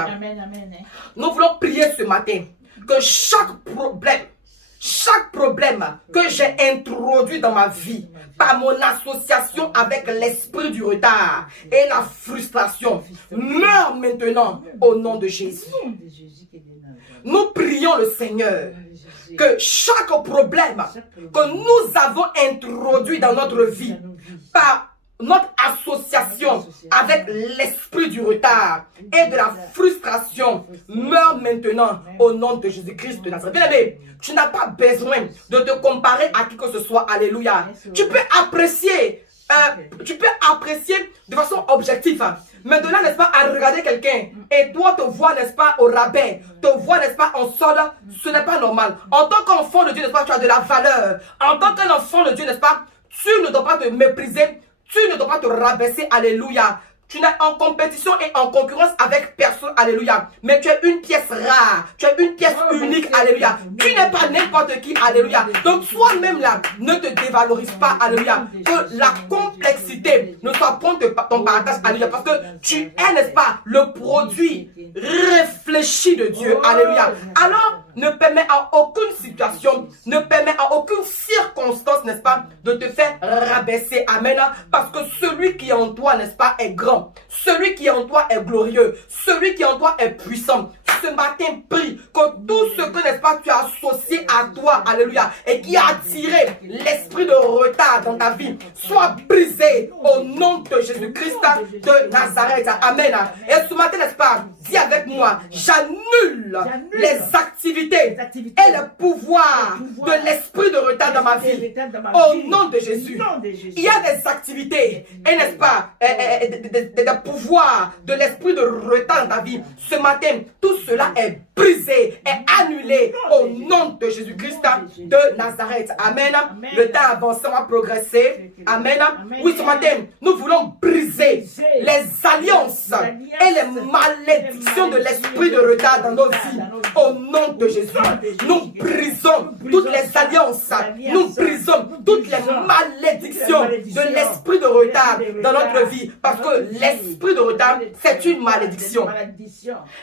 Nous voulons prier ce matin que chaque problème que j'ai introduit dans ma vie par mon association avec l'esprit du retard et la frustration meurt maintenant au nom de Jésus. Nous prions le Seigneur que chaque problème que nous avons introduit dans notre vie par notre association avec l'esprit du retard et de la frustration meurt maintenant au nom de Jésus-Christ de Nazareth. Bien aimé, tu n'as pas besoin de te comparer à qui que ce soit. Alléluia. Tu peux apprécier de façon objective. Mais de là, n'est-ce pas, à regarder quelqu'un et toi te vois, n'est-ce pas, au rabais, te vois, n'est-ce pas, en solde, ce n'est pas normal. En tant qu'enfant de Dieu, n'est-ce pas, tu as de la valeur. En tant qu'un enfant de Dieu, n'est-ce pas, tu ne dois pas te mépriser. Tu ne dois pas te rabaisser, alléluia. Tu n'es en compétition et en concurrence avec personne, alléluia. Mais tu es une pièce rare, tu es une pièce unique, alléluia. Tu n'es pas n'importe qui, alléluia. Donc toi-même là, ne te dévalorise pas, alléluia. Que la complexité ne soit point ton partage, alléluia. Parce que tu es, n'est-ce pas, le produit réfléchi de Dieu, alléluia. Alors, ne permet à aucune situation, ne permet à aucune circonstance, n'est-ce pas, de te faire rabaisser. Amen. Parce que celui qui est en toi, n'est-ce pas, est grand. Celui qui est en toi est glorieux. Celui qui est en toi est puissant. ce matin, prie que tout ce que, n'est-ce pas, tu as associé à toi, alléluia, et qui a attiré l'esprit de retard dans ta vie, soit brisé au nom de Jésus-Christ de Nazareth. Amen. Et ce matin, n'est-ce pas, dis avec moi, j'annule les activités et le pouvoir de l'esprit de retard dans ma vie. Au nom de Jésus. Il y a des activités et, n'est-ce pas, des pouvoirs de l'esprit de retard dans ta vie. Ce matin, tout cela est brisé et annulé au nom de Jésus-Christ de Nazareth. Amen. Le temps avance, on va progresser. Amen. Oui, ce matin, nous voulons briser les alliances et les malédictions de l'esprit de retard dans nos vies. Au nom de Jésus, nous brisons toutes les alliances. Nous brisons toutes les malédictions de l'esprit de retard dans notre vie. Parce que l'esprit de retard, c'est une malédiction.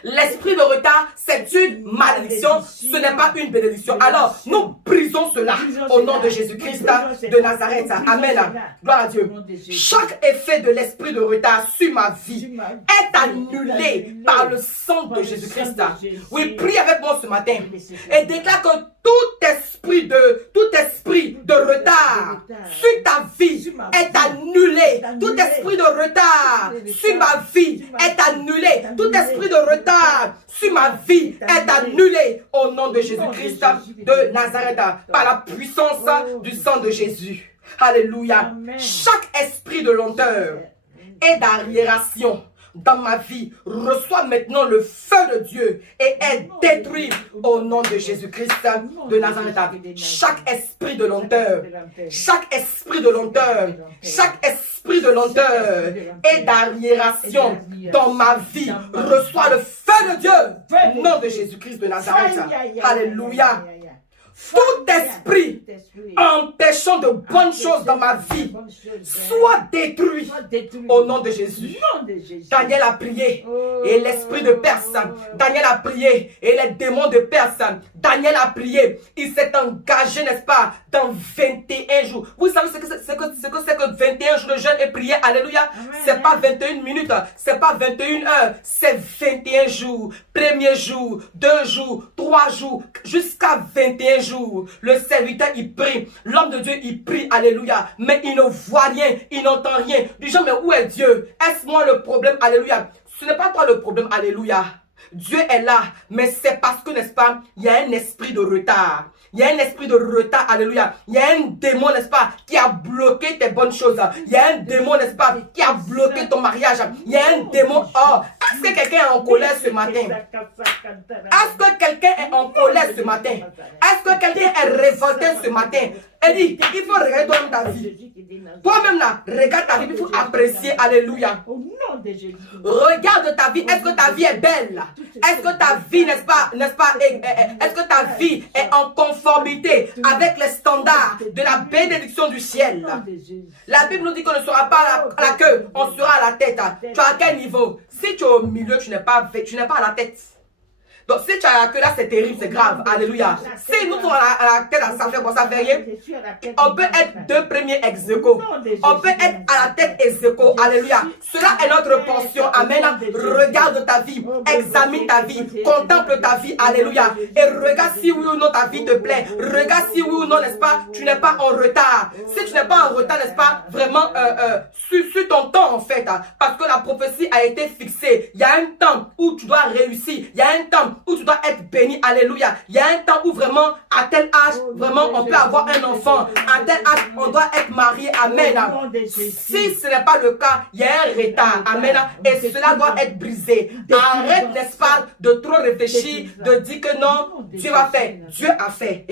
L'esprit de retard, c'est une malédiction. Ce n'est pas une bénédiction. Alors, nous brisons cela au nom de Jésus-Christ de Nazareth. Amen. Gloire à Dieu. Chaque effet de l'esprit de retard sur ma vie est annulé par le sang de Jésus-Christ. Oui, prie avec moi ce matin et déclare que tout esprit de retard sur ta vie est annulé. Tout esprit de retard sur ma vie est annulé. Tout esprit de retard sur ma vie est annulé au nom de Jésus-Christ de Nazareth par la puissance du sang de Jésus. Alléluia. Chaque esprit de lenteur et d'arriération dans ma vie reçoit maintenant le feu de Dieu et est détruit au nom de Jésus-Christ de Nazareth. Chaque esprit de lenteur, chaque esprit de lenteur, chaque esprit de lenteur et d'arriération dans ma vie reçoit le feu de Dieu au nom de Jésus-Christ de Nazareth. Alléluia. Tout esprit empêchant de bonnes choses dans ma vie soit détruit au nom de Jésus. Daniel a prié et l'esprit de Perse. Daniel a prié et les démons de Perse. Daniel a prié. Il s'est engagé, n'est-ce pas, dans 21 jours. Vous savez ce que c'est que 21 jours de jeûne et prière. Alléluia. C'est pas 21 minutes. C'est pas 21 heures. C'est 21 jours. Premier jour, 2 jours, 3 jours, jusqu'à 21 jours. Le serviteur, il prie. L'homme de Dieu, il prie. Alléluia. Mais il ne voit rien. Il n'entend rien. Du genre, mais où est Dieu? Est-ce moi le problème? Alléluia. Ce n'est pas toi le problème. Alléluia. Dieu est là. Mais c'est parce que, n'est-ce pas, il y a un esprit de retard. Il y a un esprit de retard, alléluia. Il y a un démon, n'est-ce pas, qui a bloqué tes bonnes choses. Il y a un démon, n'est-ce pas, qui a bloqué ton mariage. Il y a un démon. Oh, est-ce que quelqu'un est en colère ce matin? Est-ce que quelqu'un est en colère ce matin? Est-ce que quelqu'un est révolté ce matin? Elle dit, il faut regarder toi-même ta vie. Toi-même là, regarde ta vie, il faut apprécier, alléluia. Regarde ta vie, est-ce que ta vie est belle? Est-ce que ta vie, n'est-ce pas, est-ce que ta vie est en conformité avec les standards de la bénédiction du ciel? La Bible nous dit qu'on ne sera pas à la queue, on sera à la tête. Tu es à quel niveau? Si tu es au milieu, tu n'es pas à la tête. Donc si tu as la queue là, c'est terrible, c'est grave. Alléluia. Si nous sommes à la tête, ça fait quoi? Ça fait rien. On peut être deux premiers ex aequo. On peut être à la tête ex aequo. Alléluia. Cela est notre portion. Amen. Regarde ta vie. Examine ta vie. Contemple ta vie. Alléluia. Et regarde si oui ou non ta vie te plaît. Regarde si oui ou non, n'est-ce pas, tu n'es pas en retard. Si tu n'es pas en retard, n'est-ce pas, vraiment sur ton temps en fait. Parce que la prophétie a été fixée. Il y a un temps où tu dois réussir. Il y a un temps où tu dois être béni, alléluia. Il y a un temps où vraiment, à tel âge, vraiment, on peut avoir un enfant. À tel âge, on doit être marié, amen. Si ce n'est pas le cas, il y a un retard, amen. Et cela doit être brisé. Arrête, n'est-ce pas, de trop réfléchir, de dire que non, Dieu va faire. Dieu a fait.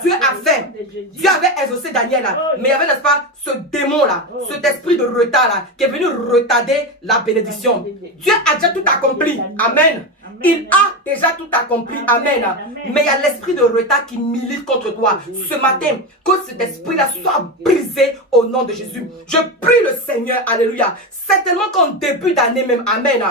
Dieu a fait. Dieu avait exaucé Daniel, mais il y avait, n'est-ce pas, ce démon-là, cet esprit de retard-là, qui est venu retarder la bénédiction. Dieu a déjà tout accompli, amen. Il a déjà tout accompli. Amen. Mais il y a l'esprit de retard qui milite contre toi. Ce matin, que cet esprit-là soit brisé au nom de Jésus. Je prie le Seigneur. Alléluia. Certainement qu'en début d'année même, amen,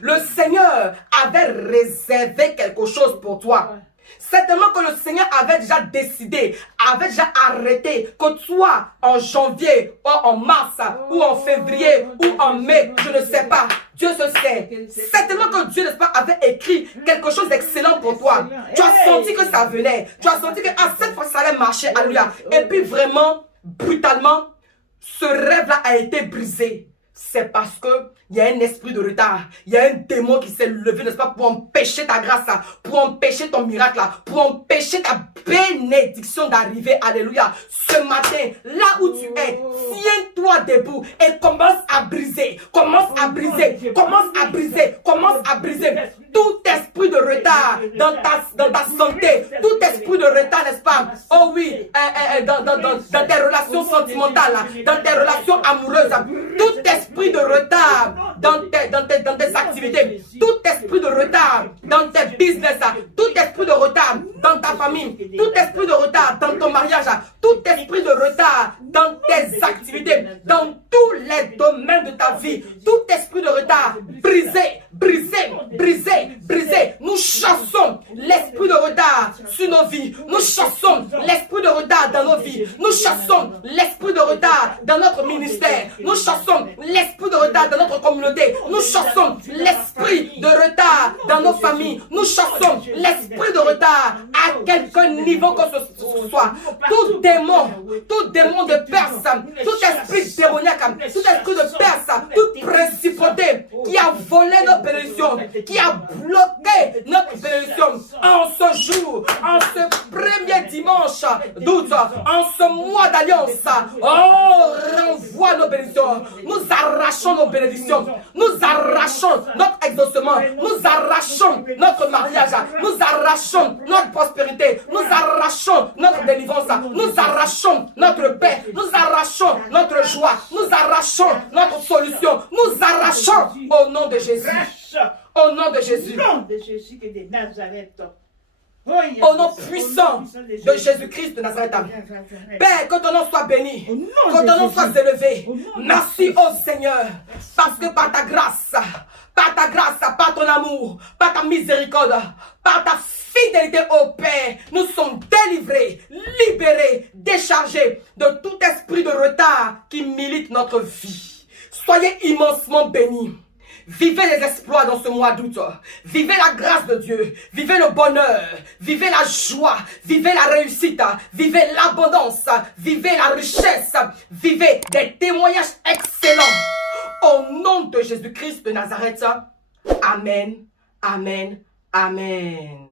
le Seigneur avait réservé quelque chose pour toi. Certainement que le Seigneur avait déjà décidé, avait déjà arrêté que soit en janvier, ou en mars, ou en février, ou en mai, je ne sais pas. Dieu se sait. Certainement que Dieu, n'est-ce pas, avait écrit quelque chose d'excellent pour toi. Tu as senti que ça venait. Tu as senti que cette fois, ça allait marcher. Alléluia. Et puis vraiment, brutalement, ce rêve-là a été brisé. C'est parce que il y a un esprit de retard. Il y a un démon qui s'est levé, n'est-ce pas, pour empêcher ta grâce, pour empêcher ton miracle, pour empêcher ta bénédiction d'arriver. Alléluia. Ce matin, là où tu es, tiens-toi debout et commence à briser. Commence à briser. Commence à briser. Commence à briser. Tout esprit de retard dans ta santé, tout esprit de retard, n'est-ce pas? Oh oui, dans tes relations sentimentales, dans tes relations amoureuses, tout esprit de retard dans tes activités, tout esprit de retard dans tes business, tout esprit de retard dans ta famille, tout esprit de retard dans ton mariage, tout esprit de retard dans tes activités, dans tous les domaines de ta vie, tout esprit de retard, brisé, brisé, brisé, brisé. Nous chassons l'esprit de retard sur nos vies. Nous chassons l'esprit de retard dans nos vies. Nous chassons l'esprit de retard dans notre ministère. Nous chassons l'esprit de retard dans notre communauté. Nous chassons l'esprit de retard dans nos familles. Nous chassons l'esprit de retard à quelque niveau que ce soit. Tout démon de Perse, tout esprit démoniaque, tout esprit de Perse, toute principauté qui a volé notre bénédiction, qui a bloqué notre bénédiction en ce jour, en ce premier dimanche d'août, en ce mois d'alliance. Oh, renvoie nos bénédictions. Nous arrachons nos bénédictions. Nous arrachons notre exaucement. Nous arrachons notre mariage. Nous arrachons notre prospérité. Nous arrachons notre délivrance. Nous arrachons notre paix. Nous arrachons notre joie. Nous arrachons notre solution. Nous arrachons au nom de Jésus. Au nom de Jésus. Au nom de Jésus qui est de Nazareth. Au nom puissant de Jésus-Christ de Nazareth. Père, que ton nom soit béni. Que ton nom soit élevé. Merci au Seigneur. Parce que par ta grâce, par ton amour, par ta miséricorde, par ta fidélité au Père, nous sommes délivrés, libérés, déchargés de tout esprit de retard qui milite notre vie. Soyez immensement bénis. Vivez les exploits dans ce mois d'août. Vivez la grâce de Dieu. Vivez le bonheur. Vivez la joie. Vivez la réussite. Vivez l'abondance. Vivez la richesse. Vivez des témoignages excellents. Au nom de Jésus-Christ de Nazareth. Amen. Amen. Amen.